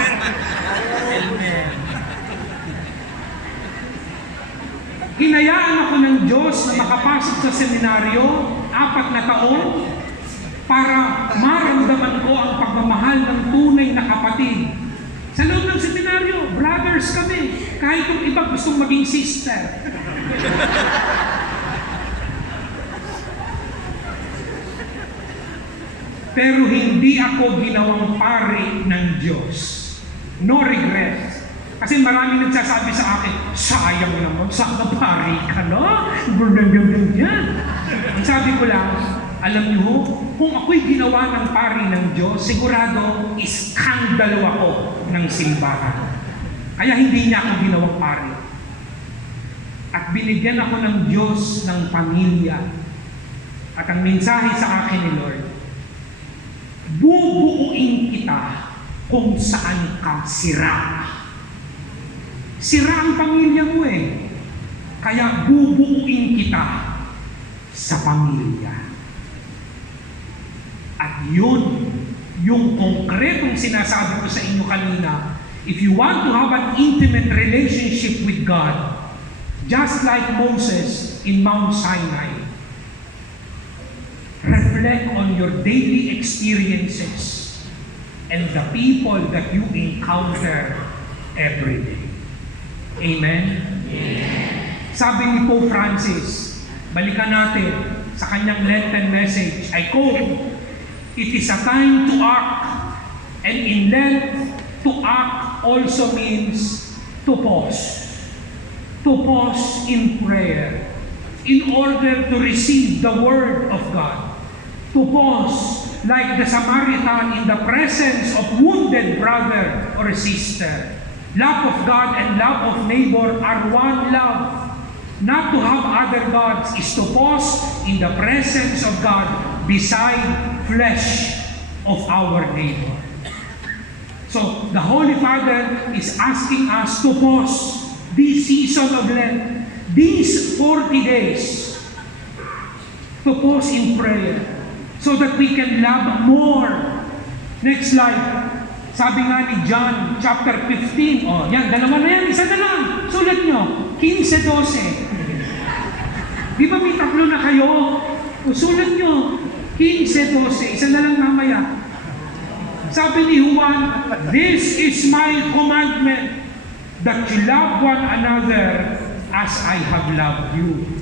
Hinayaan ako ng Diyos na makapasok sa seminaryo, 4 na taon, para maramdaman ko ang pagmamahal ng tunay na kapatid. Sa loob ng seminaryo, brothers kami. Kahit yung iba gustong maging sister. Pero hindi ako ginawang pari ng Diyos. No regrets. Kasi marami nagsasabi sa akin, sayang naman, sana pari ka, no? Yan. Ang sabi ko lang, alam niyo, kung ako'y ginawa ng pari ng Diyos, sigurado iskandalo ako ng simbahan. Kaya hindi niya ako ginawang pari. At binigyan ako ng Diyos ng pamilya. At ang mensahe sa akin ni Lord, bubuuin kita kung saan ka sira. Sira ang pamilya mo eh. Kaya bubuuin kita sa pamilya. At yun, yung konkretong sinasabi ko sa inyo kanina, if you want to have an intimate relationship with God, just like Moses in Mount Sinai, reflect on your daily experiences and the people that you encounter every day. Amen? Amen. Sabi ni Pope Francis, balikan natin sa kanyang Lenten message, I quote, "It is a time to act, and in Lent, to act also means to pause. To pause in prayer in order to receive the Word of God. To pause like the Samaritan in the presence of wounded brother or sister. Love of God and love of neighbor are one love. Not to have other gods is to pause in the presence of God beside flesh of our neighbor." So, the Holy Father is asking us to pause this season of Lent, these 40 days, to pause in prayer so that we can love more. Next slide. Sabi nga ni John, chapter 15, yan, dalawa na yan, isa na lang. Sulat nyo, 15-12. Di ba may tatlo na kayo? Sulat nyo, 15-12, isa na lang mamaya. Sabi ni Juan, "This is my commandment, that you love one another as I have loved you."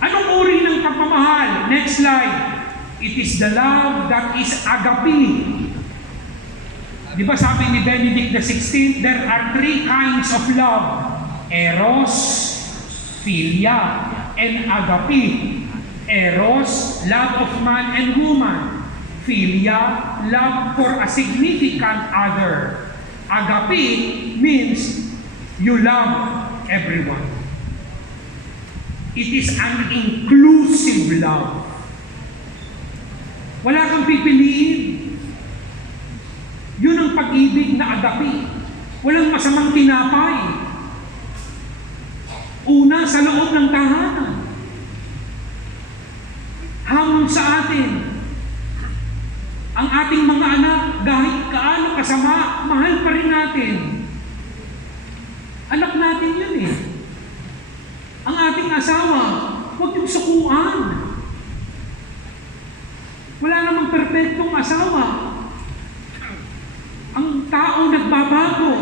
Anong uri ng pagmamahal? Next slide. It is the love that is agape. Di ba sabi ni Benedict XVI, there are three kinds of love: eros, philia, and agape. Eros, love of man and woman. Philia, love for a significant other. Agape means you love everyone. It is an inclusive love. Wala kang pipiliin. Yun ang pag-ibig na agape. Walang masamang tinapay. Una, sa loob ng tahanan. Hamon sa atin. Ang ating mga anak, kahit kaano kasama, mahal pa rin natin. Anak natin yun eh. Ang ating asawa, huwag yung sukuan. Wala namang perpektong asawa. Ang tao nagbabago.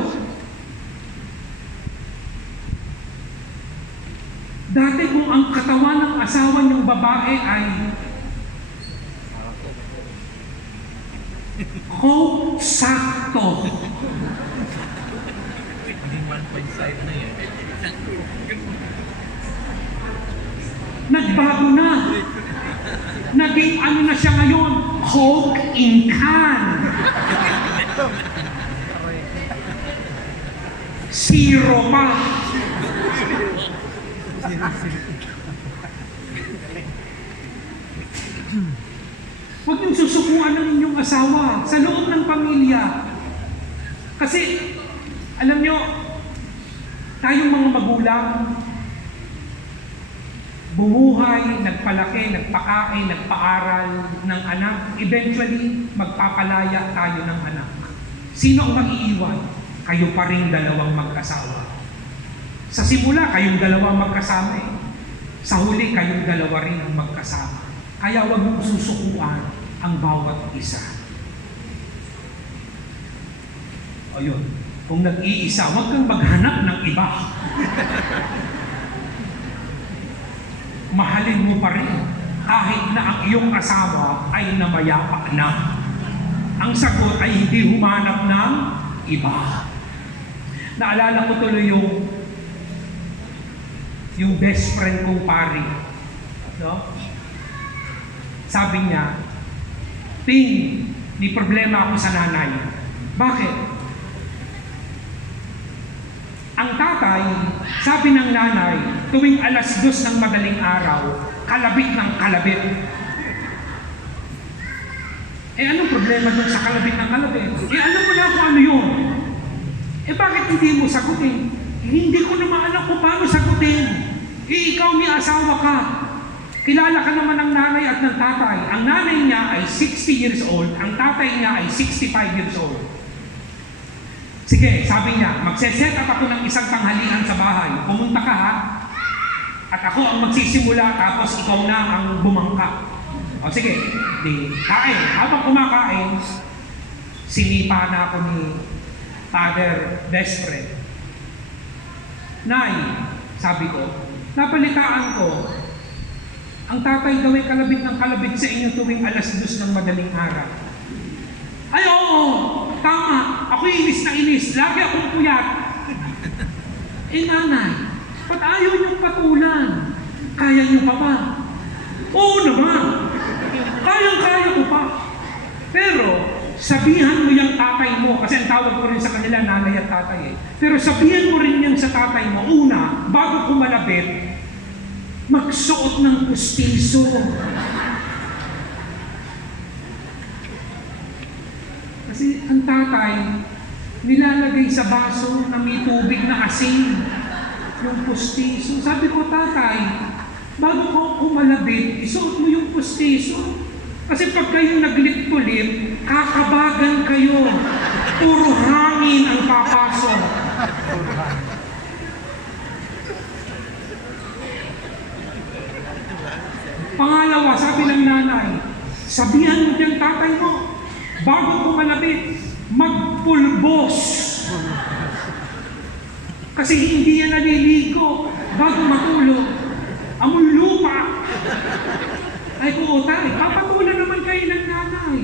Dati kung ang katawan ng asawa ng babae ay sakto. Nagbago na. Naging ano na siya ngayon? Coke in can. Zero pa. Huwag yung susukuan ng inyong asawa sa loob ng pamilya. Kasi, alam nyo, tayong mga magulang, bumuhay, nagpalaki, nagpakain, nagpaaral ng anak, eventually, magpapalaya tayo ng anak. Sino ang mag-iiwan? Kayo pa rin dalawang mag-asawa. Sa simula, kayong dalawa magkasama eh. Sa huli, kayong dalawa rin ang magkasama. Kaya huwag mong susukuan ang bawat isa. O yun, kung nag-iisa, huwag kang maghanap ng iba. Mahalin mo pa rin kahit na ang iyong asawa ay namayapa na. Ang sagot ay hindi humanap ng iba. Naalala ko tuloy yung best friend kong pari. No? sabi niya, Ting, may problema ako sa nanay. Bakit? Ang tatay, sabi ng nanay, tuwing 2:00 ng madaling araw, kalabit ng kalabit. Anong problema dun sa kalabit ng kalabit? Alam mo na kung ano yun. Bakit hindi mo sagutin? Hindi ko naman alam kung paano sagutin. Ikaw may asawa ka. Kilala ka naman ng nanay at ng tatay. Ang nanay niya ay 60 years old, ang tatay niya ay 65 years old. Sige, sabi niya, magse-set up ako ng isang tanghalian sa bahay. Pumunta ka ha. At ako ang magsisimula, tapos ikaw na ang bumangka. O sige, di kain. Habang kumakain, sinipa na ako ni Father Despre. Nay, sabi ko, napalitaan ko, ang tatay daw ay kalabit ng kalabit sa inyo tuwing 2:00 ng madaling araw. Ay oo, tama. Ako inis na inis. Lagi akong puyat. Nanay, ba't ayaw niyong patulan? Kaya niyo pa ba? Oo naman. Kayang-kaya ko pa. Pero, sabihan mo yung tatay mo, kasi ang tawag ko rin sa kanila, nanay at tatay eh. Pero sabihan mo rin yan sa tatay mo, una, bago kumalabit, magsuot ng pustiso. Kasi ang tatay, nilalagay sa baso na may tubig na asin, yung pustiso. Sabi ko, tatay, bago ko kumalabit, isuot mo yung pustiso. Kasi pag kayo naglip to lip, kakabagan kayo. Puro hangin ang papasok. Pangalawa, sabi ng nanay, sabihan mo dyan tatay mo, bago kumalabit, magpulbos. Kasi hindi yan naliligo bago matulog. Amoy lupa. Ay ko, tay, papatulan naman kayo ng nanay.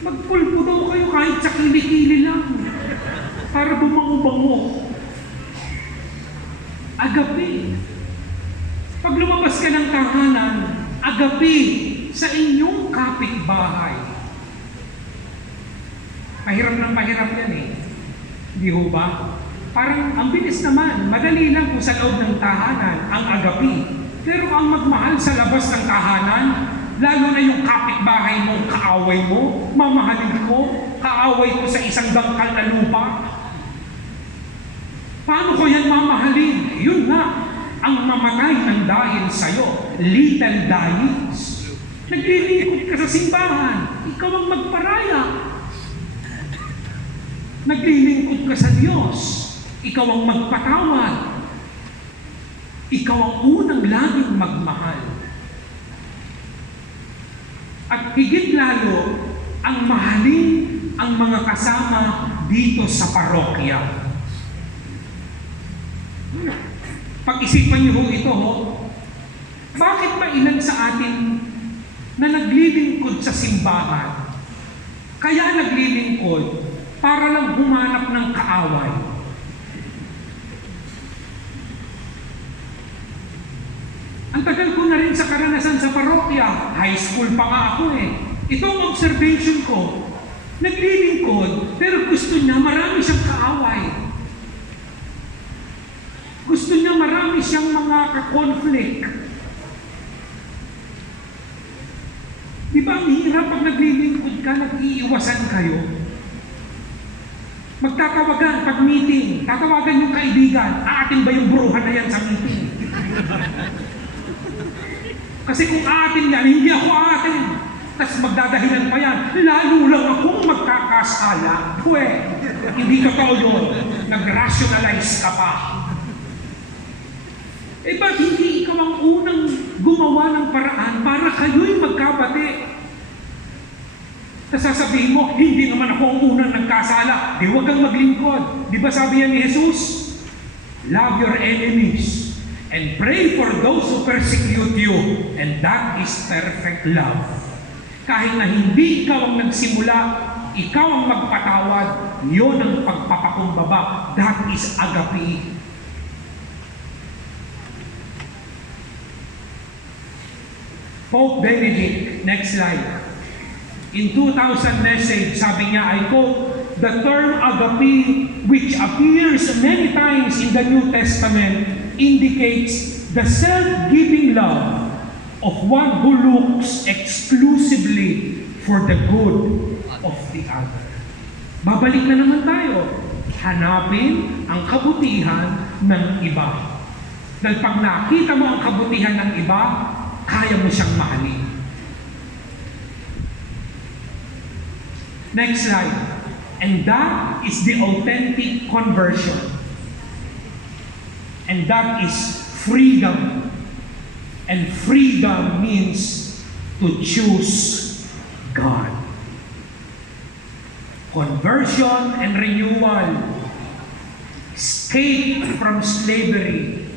Magpulpo daw kayo kahit sa kilikili lang. Para bumango-bango. Agapi. Pag lumabas ka ng tahanan, agapi sa inyong kapitbahay. Mahirap ng mahirap yan eh. Di ho ba? Parang ang bilis naman, madali lang kung sa loob ng tahanan ang agapi. Pero ang magmahal sa labas ng tahanan, lalo na yung kapitbahay mo, kaaway mo, mamahalin ko, kaaway ko sa isang dangkal na lupa. Paano ko yan mamahalin? Yun nga, ang mamatay ng dahil sa'yo, little dies. Naglilingkod ka sa simbahan, ikaw ang magparaya. Naglilingkod ka sa Diyos, ikaw ang magpatawad. Ikaw ang unang laging magmahal. At higit lalo, ang mahalin ang mga kasama dito sa parokya. Pag-isipan niyo ho ito, bakit ba ilan sa atin na naglilingkod sa simbahan? Kaya naglilingkod para lang humanap ng kaaway. Ang tagal ko na rin sa karanasan sa parokya, high school pa nga ako eh. Itong observation ko, naglilingkod, pero gusto niya marami siyang kaaway. Gusto niya marami siyang mga ka-conflict. Di ba ang hirap pag naglilingkod ka, nag-iiwasan kayo? Magtatawagan pag meeting, tatawagan yung kaibigan, aatin ba yung bruhan na yan sa meeting? Kasi kung aatin yan, hindi ako aatin. Tapos magdadahilan pa yan, lalo lang akong magkakasala. Hindi totoo yun. Nag-rationalize ka pa. Ba't hindi ikaw ang unang gumawa ng paraan para kayo'y magkabati? Tapos sasabihin mo, hindi naman ako ang unang nagkasala. Di huwag kang maglingkod. Di ba sabi yan ni Jesus? Love your enemies and pray for those who persecute you. And that is perfect love. Kahit na hindi ikaw ang nagsimula, ikaw ang magpatawad, yun ang pagpapakumbaba. That is agape. Pope Benedict, next slide. In 2000 message, sabi niya, I quote, the term agape, which appears many times in the New Testament, indicates the self-giving love of one who looks exclusively for the good of the other. Babalik na naman tayo. Hanapin ang kabutihan ng iba. Dahil pag nakita mo ang kabutihan ng iba, kaya mo siyang mahalin. Next slide. And that is the authentic conversion. And that is freedom. And freedom means to choose God. Conversion and renewal. Escape from slavery.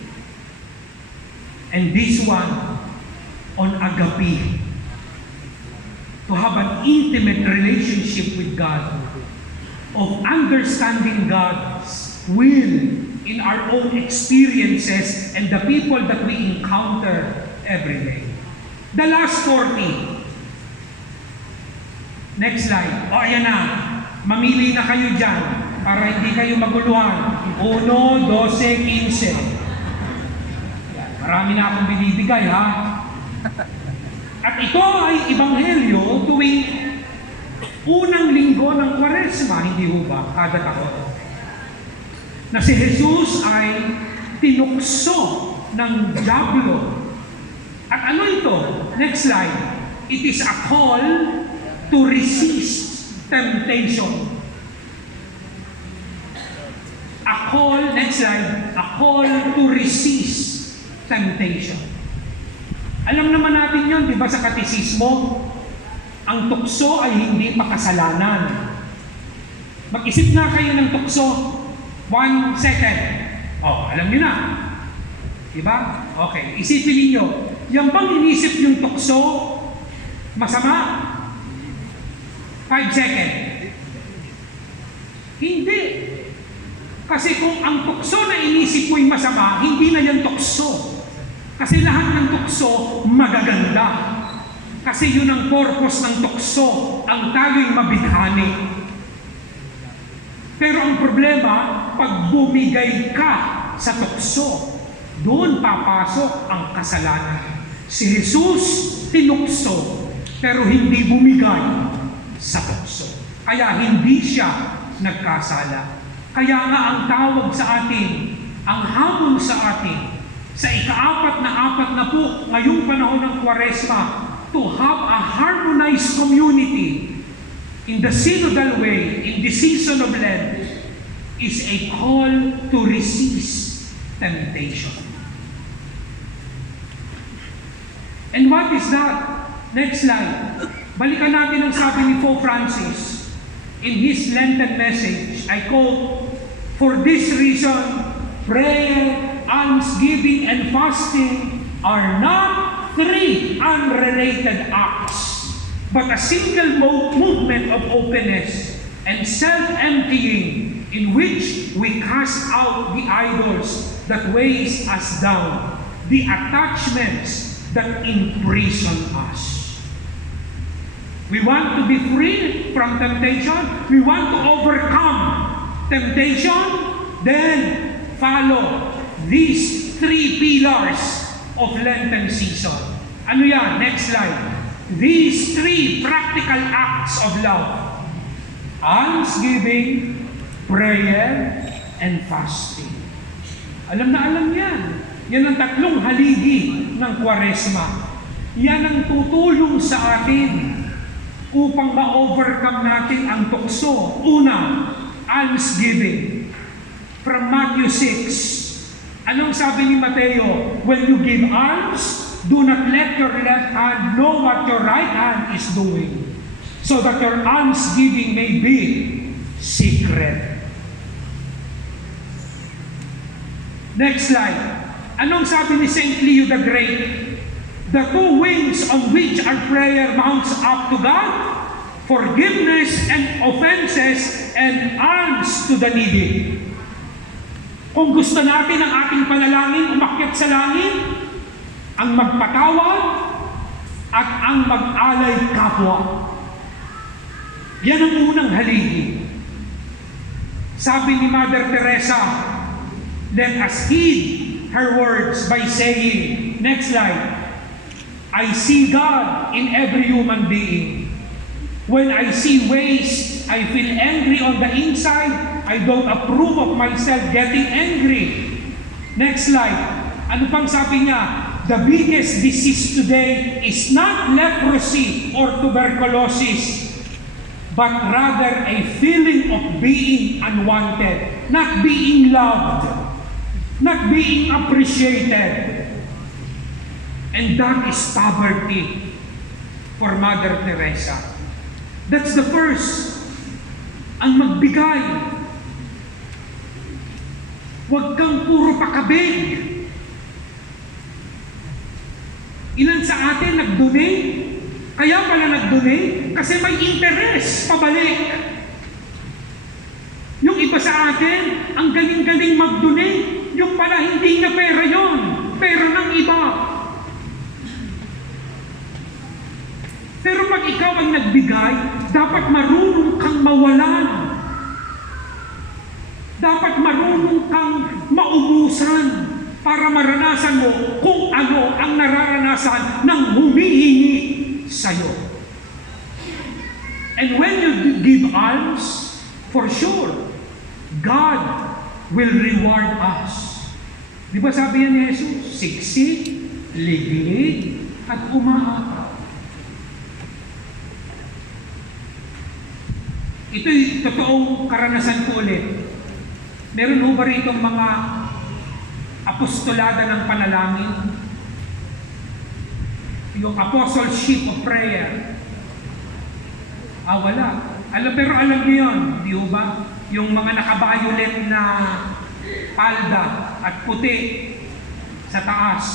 And this one on agape. To have an intimate relationship with God. Of understanding God's will in our own experiences and the people that we encounter every day. The last 40. Next slide. O, ayan na. Mamili na kayo dyan para hindi kayo maguluhan. 1, 12, 15. Marami na akong binibigay, ha? At ito ay ebanghelyo tuwing unang linggo ng Kwaresma, hindi ho ba? Kada taon. Na si Jesus ay tinukso ng diablo. At ano ito? Next slide. It is a call to resist temptation. A call, next slide, a call to resist temptation. Alam naman natin yun, di ba, sa katisismo, ang tukso ay hindi pa kasalanan. Mag-isip na kayo ng tukso. 1 second. Oh, alam niyo na. Di ba? Okay, isipin niyo. Yung bang inisip yung tukso, masama? 5 second. Hindi. Kasi kung ang tukso na inisip mo yung masama, hindi na yan tukso. Kasi lahat ng tukso, magaganda. Kasi yun ang purpose ng tukso, ang tayo'y mabighani. Pero ang problema, pag bumigay ka sa tukso, doon papasok ang kasalanan. Si Jesus tinukso, pero hindi bumigay sa tukso. Kaya hindi siya nagkasala. Kaya nga ang tawag sa atin, ang hamon sa atin, sa ika-4 na po ngayong panahon ng Kwaresma, to have a harmonized community in the synodal way, in the season of Lent, is a call to resist temptation. And what is that? Next slide. Balikan natin ang sabi ni Pope Francis in his Lenten message. I quote, "For this reason, prayer, almsgiving, and fasting are not 3 unrelated acts, but a single movement of openness and self-emptying in which we cast out the idols that weighs us down, the attachments that imprison us." We want to be free from temptation. We want to overcome temptation. Then follow these 3 pillars of Lenten season. Ano yan? Next slide. These 3 practical acts of love. Almsgiving, prayer, and fasting. Alam na alam yan. Yan ang 3 haligi ng Kwaresma. Yan ang tutulong sa atin upang ma-overcome natin ang tukso. Una, almsgiving. From Matthew 6, anong sabi ni Mateo? When you give alms, do not let your left hand know what your right hand is doing, so that your almsgiving may be secret. Next slide. Anong sabi ni St. Leo the Great? The 2 wings on which our prayer mounts up to God, forgiveness and offenses, and alms to the needy. Kung gusto natin ang ating panalangin umakyat sa langit, ang magpatawad at ang mag-alay kapwa. Yan ang unang haligi. Sabi ni Mother Teresa, let us heed her words by saying, next slide, I see God in every human being. When I see waste, I feel angry on the inside. I don't approve of myself getting angry. Next slide. Ano pang sabi niya? The biggest disease today is not leprosy or tuberculosis, but rather a feeling of being unwanted, not being loved, not being appreciated. And that is poverty for Mother Teresa. That's the first. Ang magbigay. Huwag kang puro pakabig. Ilan sa atin nag-donate? Kaya pala nag-donate? Kasi may interest pabalik. Yung iba sa atin, ang galing-galing mag-donate. Yung pala hindi niya pera yon, pera ng iba. Pero pag ikaw ang nagbigay, dapat marunong kang mawalan. Dapat marunong kang maubusan para maranasan mo kung ano ang nararanasan ng humihingi sa'yo. And when you give alms, for sure, God will reward us. Di ba sabi yan ni Jesus? Siksik, liglig, at umaataw. Ito'y totoong karanasan ko ulit. Meron ho ba rito mga apostolada ng panalangin? Yung apostleship of prayer. Wala. Pero alam niyo yun, di ba? Yung mga naka-violet na palda at puti sa taas.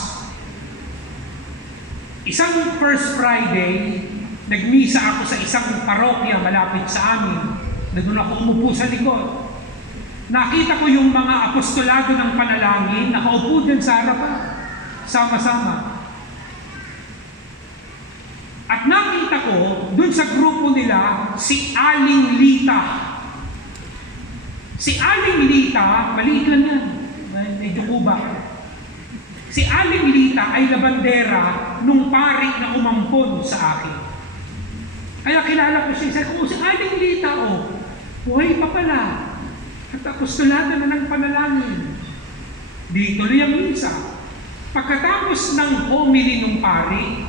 Isang First Friday, nagmisa ako sa isang parokya malapit sa amin. Doon ako umupo sa likod. Nakita ko yung mga apostolado ng panalangin, nakaupo din sa harapan, sama-sama. At nakita ko, dun sa grupo nila, si Aling Lita. Si Aling Lita, maliit lang yan, medyo kubak. Si Aling Lita ay labandera nung pari na umampon sa akin. Kaya kilala ko siya, sabi ko, si Aling Lita, buhay pa pala. At apostolado na ng panalangin. Di tuloy ang misa. Pagkatapos ng homily ng pari,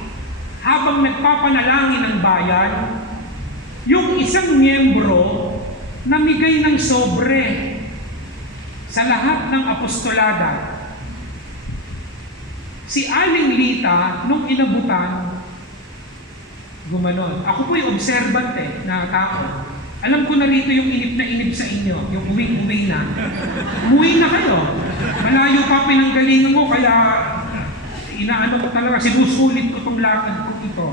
habang nagpapanalangin ng bayan, yung isang miyembro namigay ng sobre sa lahat ng apostolada. Si Aling Lita, nung inabutan, gumanon. Ako po'y observant na tao. Alam ko na rito yung inip na inip sa inyo, yung uwing-uwi na. Umuwi na kayo. Malayo pa pinanggalingan mo, kaya inaano ko talaga, sinusulit ko itong lakad ko ito.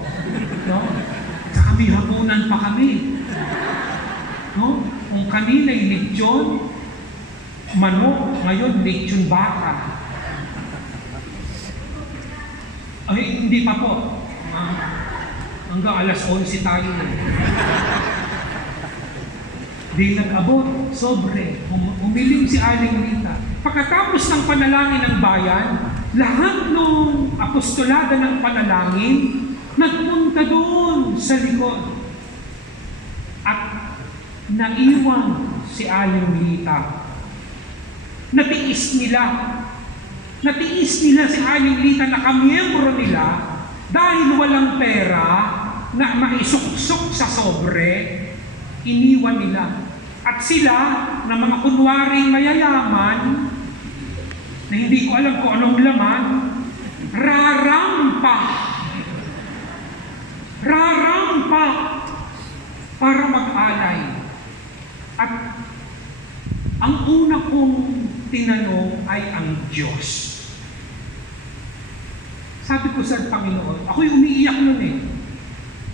No? Sa kami, hapunan pa kami. No? Kung kanina'y lechon, manok, ngayon lechon baka. Ay, hindi pa po. Hanggang alas 11 tayo. Di nag-abot, sobre, umiling si Aling Rita. Pagkatapos ng panalangin ng bayan, lahat ng apostolada ng panalangin, nagpunta doon sa likod. At naiwan si Aling Rita. Natiis nila si Aling Rita na kamiyembro nila dahil walang pera na maisuksok sa sobre, iniwan nila. At sila, na mga kunwaring mayayaman, na hindi ko alam kung anong laman, rarampa para mag-alay. At ang una kong tinanong ay ang Diyos. Sabi ko sa Panginoon, ako'y umiiyak nun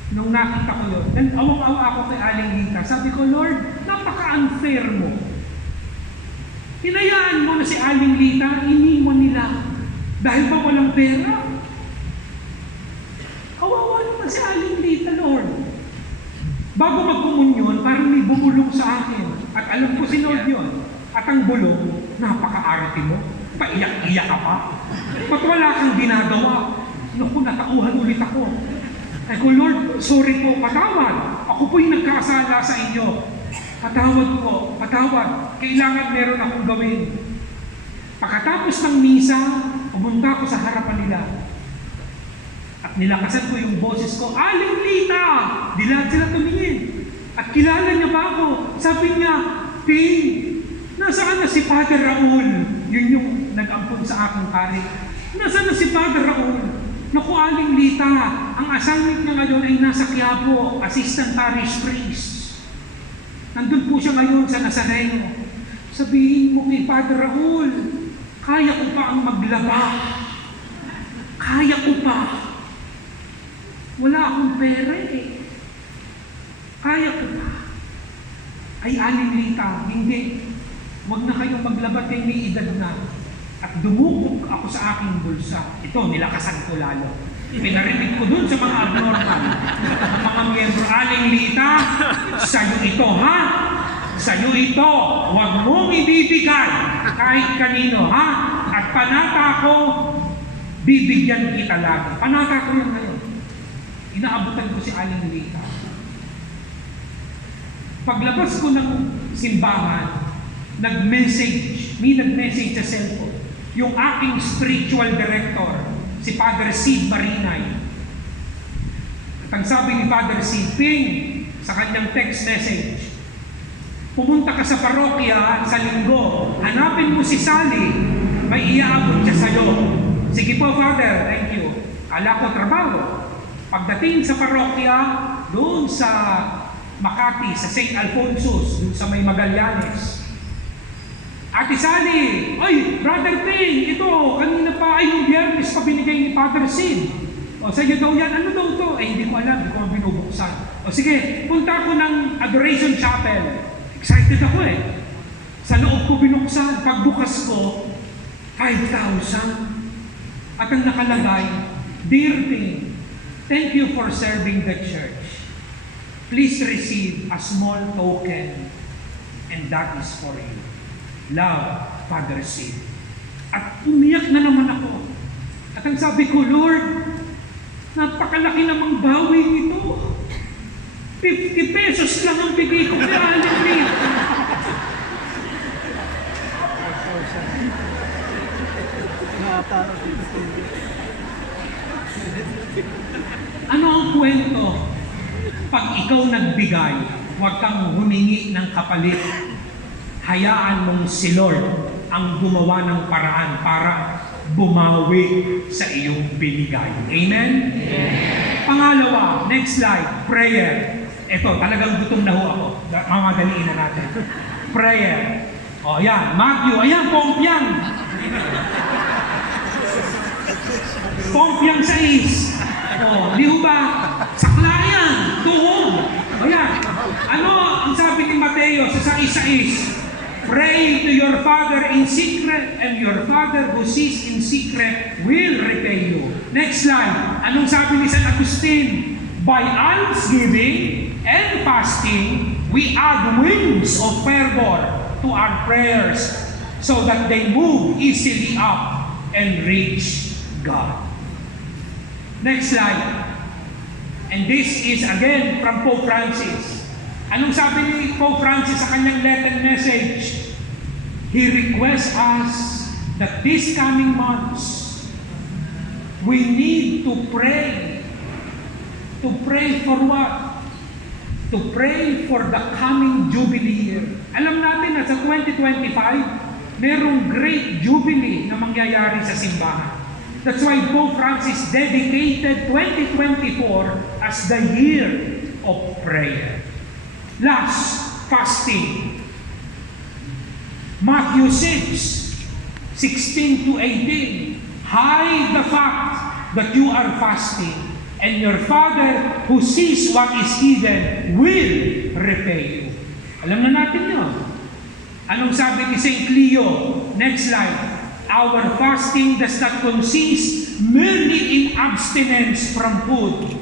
nung nakita ko yun. Then awang-awa ako kay Aling Rita. Sabi ko, Lord, napaka-unfair mo. Hinayaan mo na si Aling Rita, iniwan nila. Dahil ba walang pera? Kawawa Bago magkomunyon, parang may bumulong sa akin. At alam ko sinod yun. At ang bulong, napaka-arte mo. Paiyak-iyak ka pa. Ba't wala kang ginagawa? Naku, natauhan ulit ako. Ay ko, Lord, sorry po, patawad. Ako po'y nagkasala sa inyo. Patawad po, patawad. Kailangan meron akong gawin. Pagkatapos ng misa, pumunta ko sa harapan nila. At nilakasan ko yung boses ko, Aling Lita! Di lahat sila tumingin. At kilala niya ba ako? Sabi niya, Ping, nasaan na si Father Raul? Yun yung nag-ampun sa aking kari. Nasaan na si Father Raul? Naku, Aling Lita, ang assignment niya ngayon ay nasa Quiapo, Assistant Parish Priest. Nandun po siya ngayon sa Nazareno. Sabihin mo kay Father Raul, kaya ko pa ang maglaba. Kaya ko pa. Wala akong pera eh. Kaya ko pa. Ay, Aling Lita, hindi. Huwag na kayong maglabat kay may edad na. At dumukog ako sa aking bulsa. Ito, nilakasan ko lalo. Pinarinig ko dun sa mga abnormal. Mga miyembro, Aling Lita, sa'yo ito, ha? Sa'yo ito. Huwag mong ibibigay kahit kanino, ha? At panata ko, bibigyan kita lagi. Panata ko yan ngayon. Inaabutan ko si Aling Lita. Paglabas ko ng simbahan, nag-message sa cellphone, yung aking spiritual director, si Father Sid Marinay. At ang sabi ni Father Sid, Ping, sa kanyang text message, pumunta ka sa parokya sa linggo, hanapin mo si Sally, may iaabot siya sa'yo. Sige po, Father, thank you. Ala ko trabaho. Pagdating sa parokya, doon sa Makati, sa St. Alfonso's, doon sa may Magallanes, Ate Sally, ay, Brother Ping, ito, kanina pa, ay, yung biyernes pa binigay ni Father Sid. O, sa'yo daw yan, ano daw to? Ay, hindi ko alam, hindi ko binubuksan. O, sige, punta ko ng Adoration Chapel. Excited ako eh. Sa loob ko binuksan, pagbukas ko, 5,000. At ang nakalagay, Dear Ping, thank you for serving the church. Please receive a small token, and that is for you. Love, Father Sid. At umiyak na naman ako. At ang sabi ko, Lord, napakalaki namang bawi nito. 50 pesos lang ang bigay ko kay Aling Lita. Ano ang kwento? Pag ikaw nagbigay, huwag kang humingi ng kapalit. Hayaan mong si Lord ang gumawa ng paraan para bumawi sa iyong binigay. Amen? Amen. Pangalawa, next slide, prayer. Ito, talagang gutom na ho ako. Mamadaliin na natin. Prayer. O, ayan, Matthew. Ayan, Pompiang. Pompiang 6. O, di ho ba? Sakla yan. Tuhog. Ayan. Ano ang sabi ni Mateo sa 6:6? Pray to your Father in secret, and your Father who sees in secret will repay you. Next slide. Anong sabi ni San Agustin? By almsgiving and fasting, we add wings of fervor to our prayers so that they move easily up and reach God. Next slide. And this is again from Pope Francis. Anong sabi ni Pope Francis sa kanyang Latin message? He requests us that these coming months, we need to pray. To pray for what? To pray for the coming Jubilee year. Alam natin na sa 2025, merong great Jubilee na mangyayari sa simbahan. That's why Pope Francis dedicated 2024 as the year of prayer. Last, fasting. Matthew 6:16 to 18. Hide the fact that you are fasting, and your Father who sees what is hidden will repay you. Alam na natin yun. Anong sabi ni St. Leo? Next slide. Our fasting does not consist merely in abstinence from food.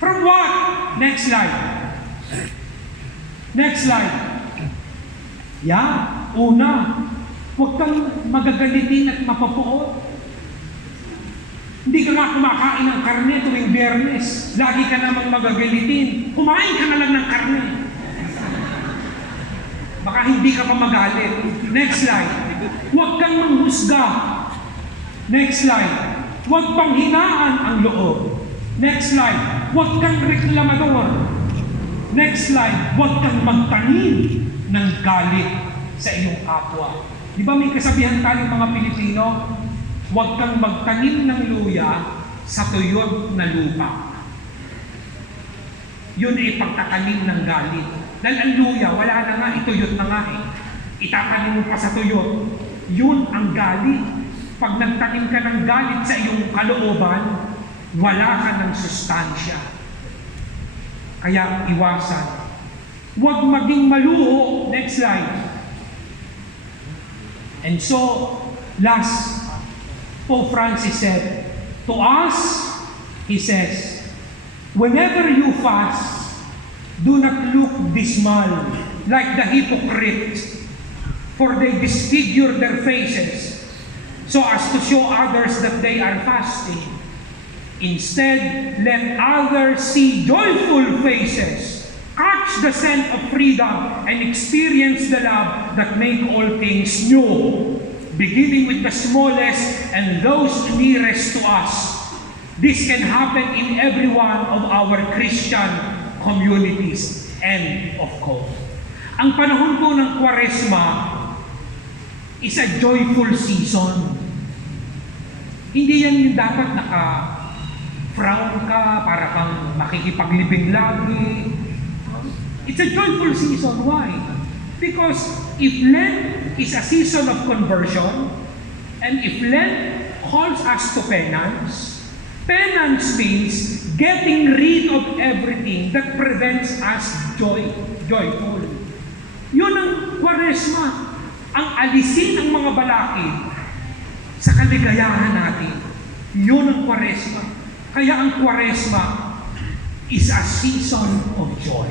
From what? Next slide. Next slide. Yeah, una, huwag kang magagalitin at mapapuot. Hindi ka nga kumakain ng karne tuwing Biyernes. Lagi ka namang magagalitin. Kumain ka na lang ng karne. Baka hindi ka pa magalit. Next slide. Huwag kang manghusga. Next slide. Huwag panghinaan ang loob. Next slide. Huwag kang reklamador. Next slide. Huwag kang magtanim ng galit sa iyong kapwa. Di ba may kasabihan tayong mga Pilipino? Huwag kang magtanim ng luya sa tuyot na lupa. Yun ay pagtatanim ng galit. Dahil ang luya, wala na nga, ituyot na nga eh. Itatanim mo pa sa tuyot. Yun ang galit. Pag nagtanim ka ng galit sa iyong kalooban, wala ka ng sustansya. Kaya iwasan. Huwag maging maluho. Next slide. And so, last, Pope Francis said, to us, he says, whenever you fast, do not look dismal like the hypocrite, for they disfigure their faces so as to show others that they are fasting. Instead, let others see joyful faces, catch the scent of freedom, and experience the love that make all things new, beginning with the smallest and those nearest to us. This can happen in every one of our Christian communities. End of quote. Ang panahon po ng Kwaresma is a joyful season. Hindi yan yung dapat naka-frown ka, para kang makikipaglibing lagi. It's a joyful season. Why? Because if Lent is a season of conversion, and if Lent calls us to penance, penance means getting rid of everything that prevents us joyful. Yun ang Kwaresma. Ang alisin ang mga balakid sa kaligayahan natin. Yun ang Kwaresma. Kaya ang Kwaresma is a season of joy.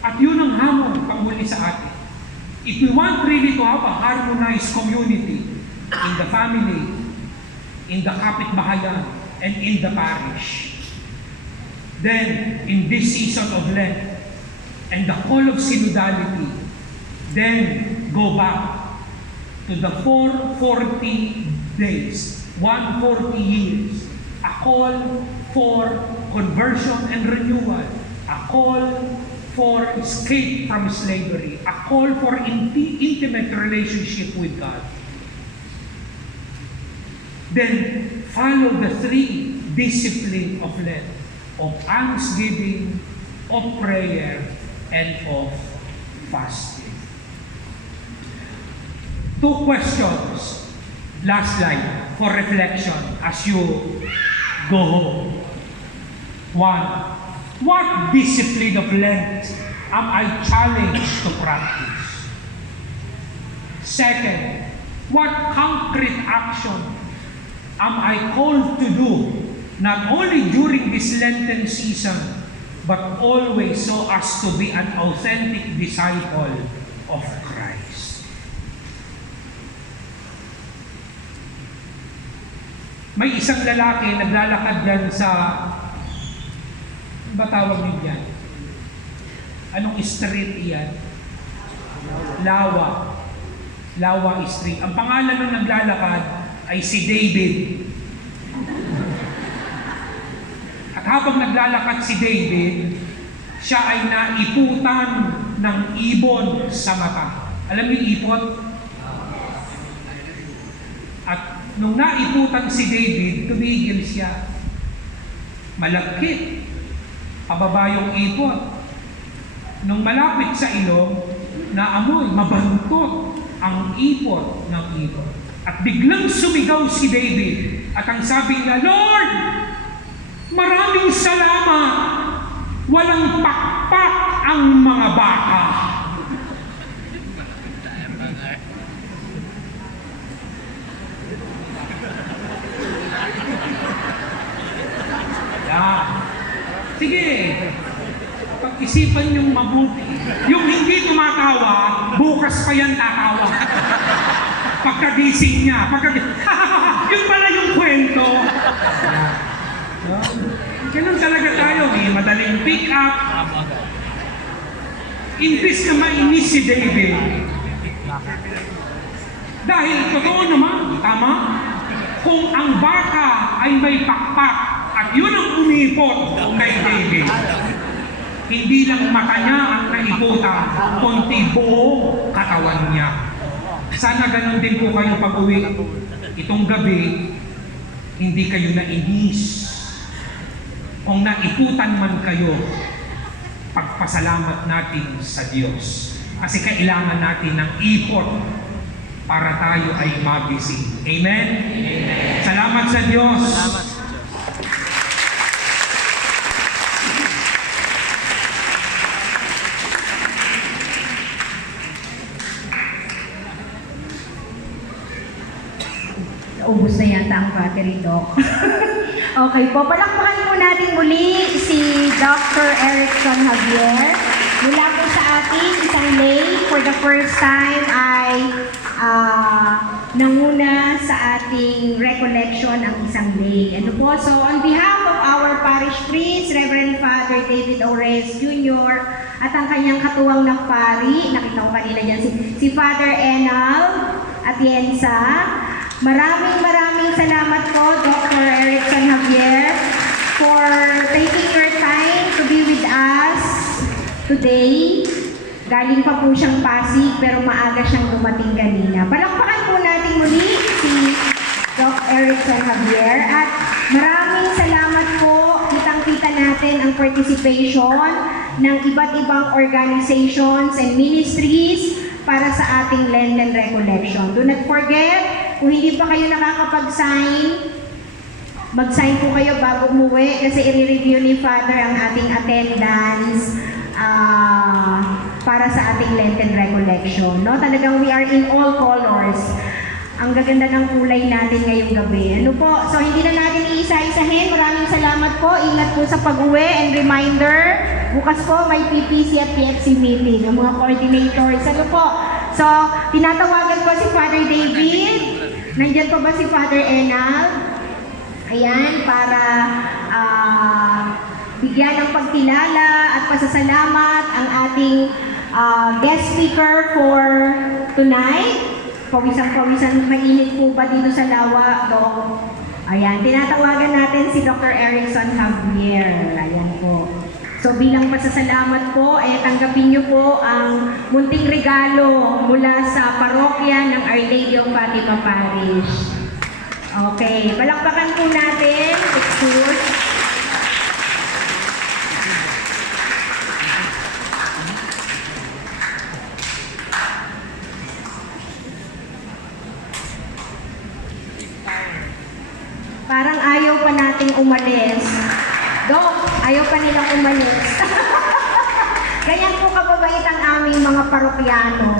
At yun ang hamon pangmuli sa atin. If we want really to have a harmonized community in the family, in the kapitbahayan, and in the parish, then in this season of Lent and the call of synodality, then go back to the 440 days, 140 years, a call for conversion and renewal, a call for escape from slavery, a call for intimate relationship with God. Then follow the three disciplines of Lent, of almsgiving, of prayer, and of fasting. 2 questions, last slide, for reflection as you go home. 1. What discipline of Lent am I challenged to practice? 2, what concrete action am I called to do, not only during this Lenten season, but always so as to be an authentic disciple of Christ? May isang lalaki naglalakad yan sa, ano ba tawag niyo yan? Anong street iyan? Lawa Street. Ang pangalan ng naglalakad ay si David. At habang naglalakad si David, siya ay naiputan ng ibon sa mata. Alam niyo ipon? At nung naiputan si David, tumigil siya. Malagkit. Pababa yung ipon. Nung malapit sa ilong, naamoy, mabantot ang ipon ng ibon. At biglang sumigaw si David. At ang sabi niya, Lord, maraming salamat. Walang pakpak ang mga baka. Sige. Pag pag-isipan niyong mabuti. Yung hindi tumatawa, bukas pa yan tatawa. Pagkagising niya, yun pala yung kwento. No? Ganun talaga tayo, may madaling pick up. Imbis na mainis si David. Dahil totoo naman, tama? Kung ang baka ay may pakpak at yun ang umipot kay David, hindi lang mata niya ang naiputan, kundi buo katawan niya. Sana ganun din po kayo pag-uwi. Itong gabi, hindi kayo nainis. Kung naiputan man kayo, pagpasalamat natin sa Diyos. Kasi kailangan natin ng ipot para tayo ay magising. Amen? Amen. Salamat sa Diyos. Salamat. Ubus na yata ang battery, Doc. Okay po, palakpakan po natin muli si Dr. Erickson Javier. Mula po sa ating isang lay, for the first time ay nanguna sa ating recollection ang isang lay. Ano po? So on behalf of our parish priest, Reverend Father David Ores Jr. at ang kanyang katuwang na pari, nakita ko kanina dyan, si Father Enal Atienza. Maraming salamat po, Dr. Erickson Javier, for taking your time to be with us today. Galing pa po siyang Pasig, pero maaga siyang dumating kanina. Palakpakan po natin muli si Dr. Erickson Javier. At maraming salamat po, kitang-kita natin ang participation ng iba't ibang organizations and ministries para sa ating Lenten Recollection. Do not forget, kung hindi pa kayo nakakapag-sign, mag-sign po kayo bago umuwi kasi i-review ni Father ang ating attendance para sa ating Lenten Recollection. No? Talagang we are in all colors. Ang gaganda ng kulay natin ngayong gabi. Ano po? So hindi na natin iisa-isahin. Maraming salamat po. Ingat po sa pag-uwi and reminder, bukas po may PPC at PXC meeting ng mga coordinators. Ano po? So, tinatawagan po si Father David. Nandiyan pa ba si Father Enal? Ayan, para bigyan ng pagkilala at pasasalamat ang ating guest speaker for tonight. Pawisan-pawisan, mainit po ba dito sa lawa, Dok? Ayan, tinatawagan natin si Dr. Erickson Javier. Ayan po. So bilang pasasalamat po, tanggapin niyo po ang munting regalo mula sa parokya ng Our Lady of Fatima Parish. Okay, palakpakan po natin. Picture. Parang ayaw pa nating umalis. Dok, ayaw pa nilang umalis. Ganyan po kababait ang aming mga parokyano.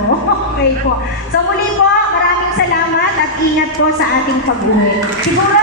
Okay po. So muli po, maraming salamat at ingat po sa ating pag-uwi. Siguro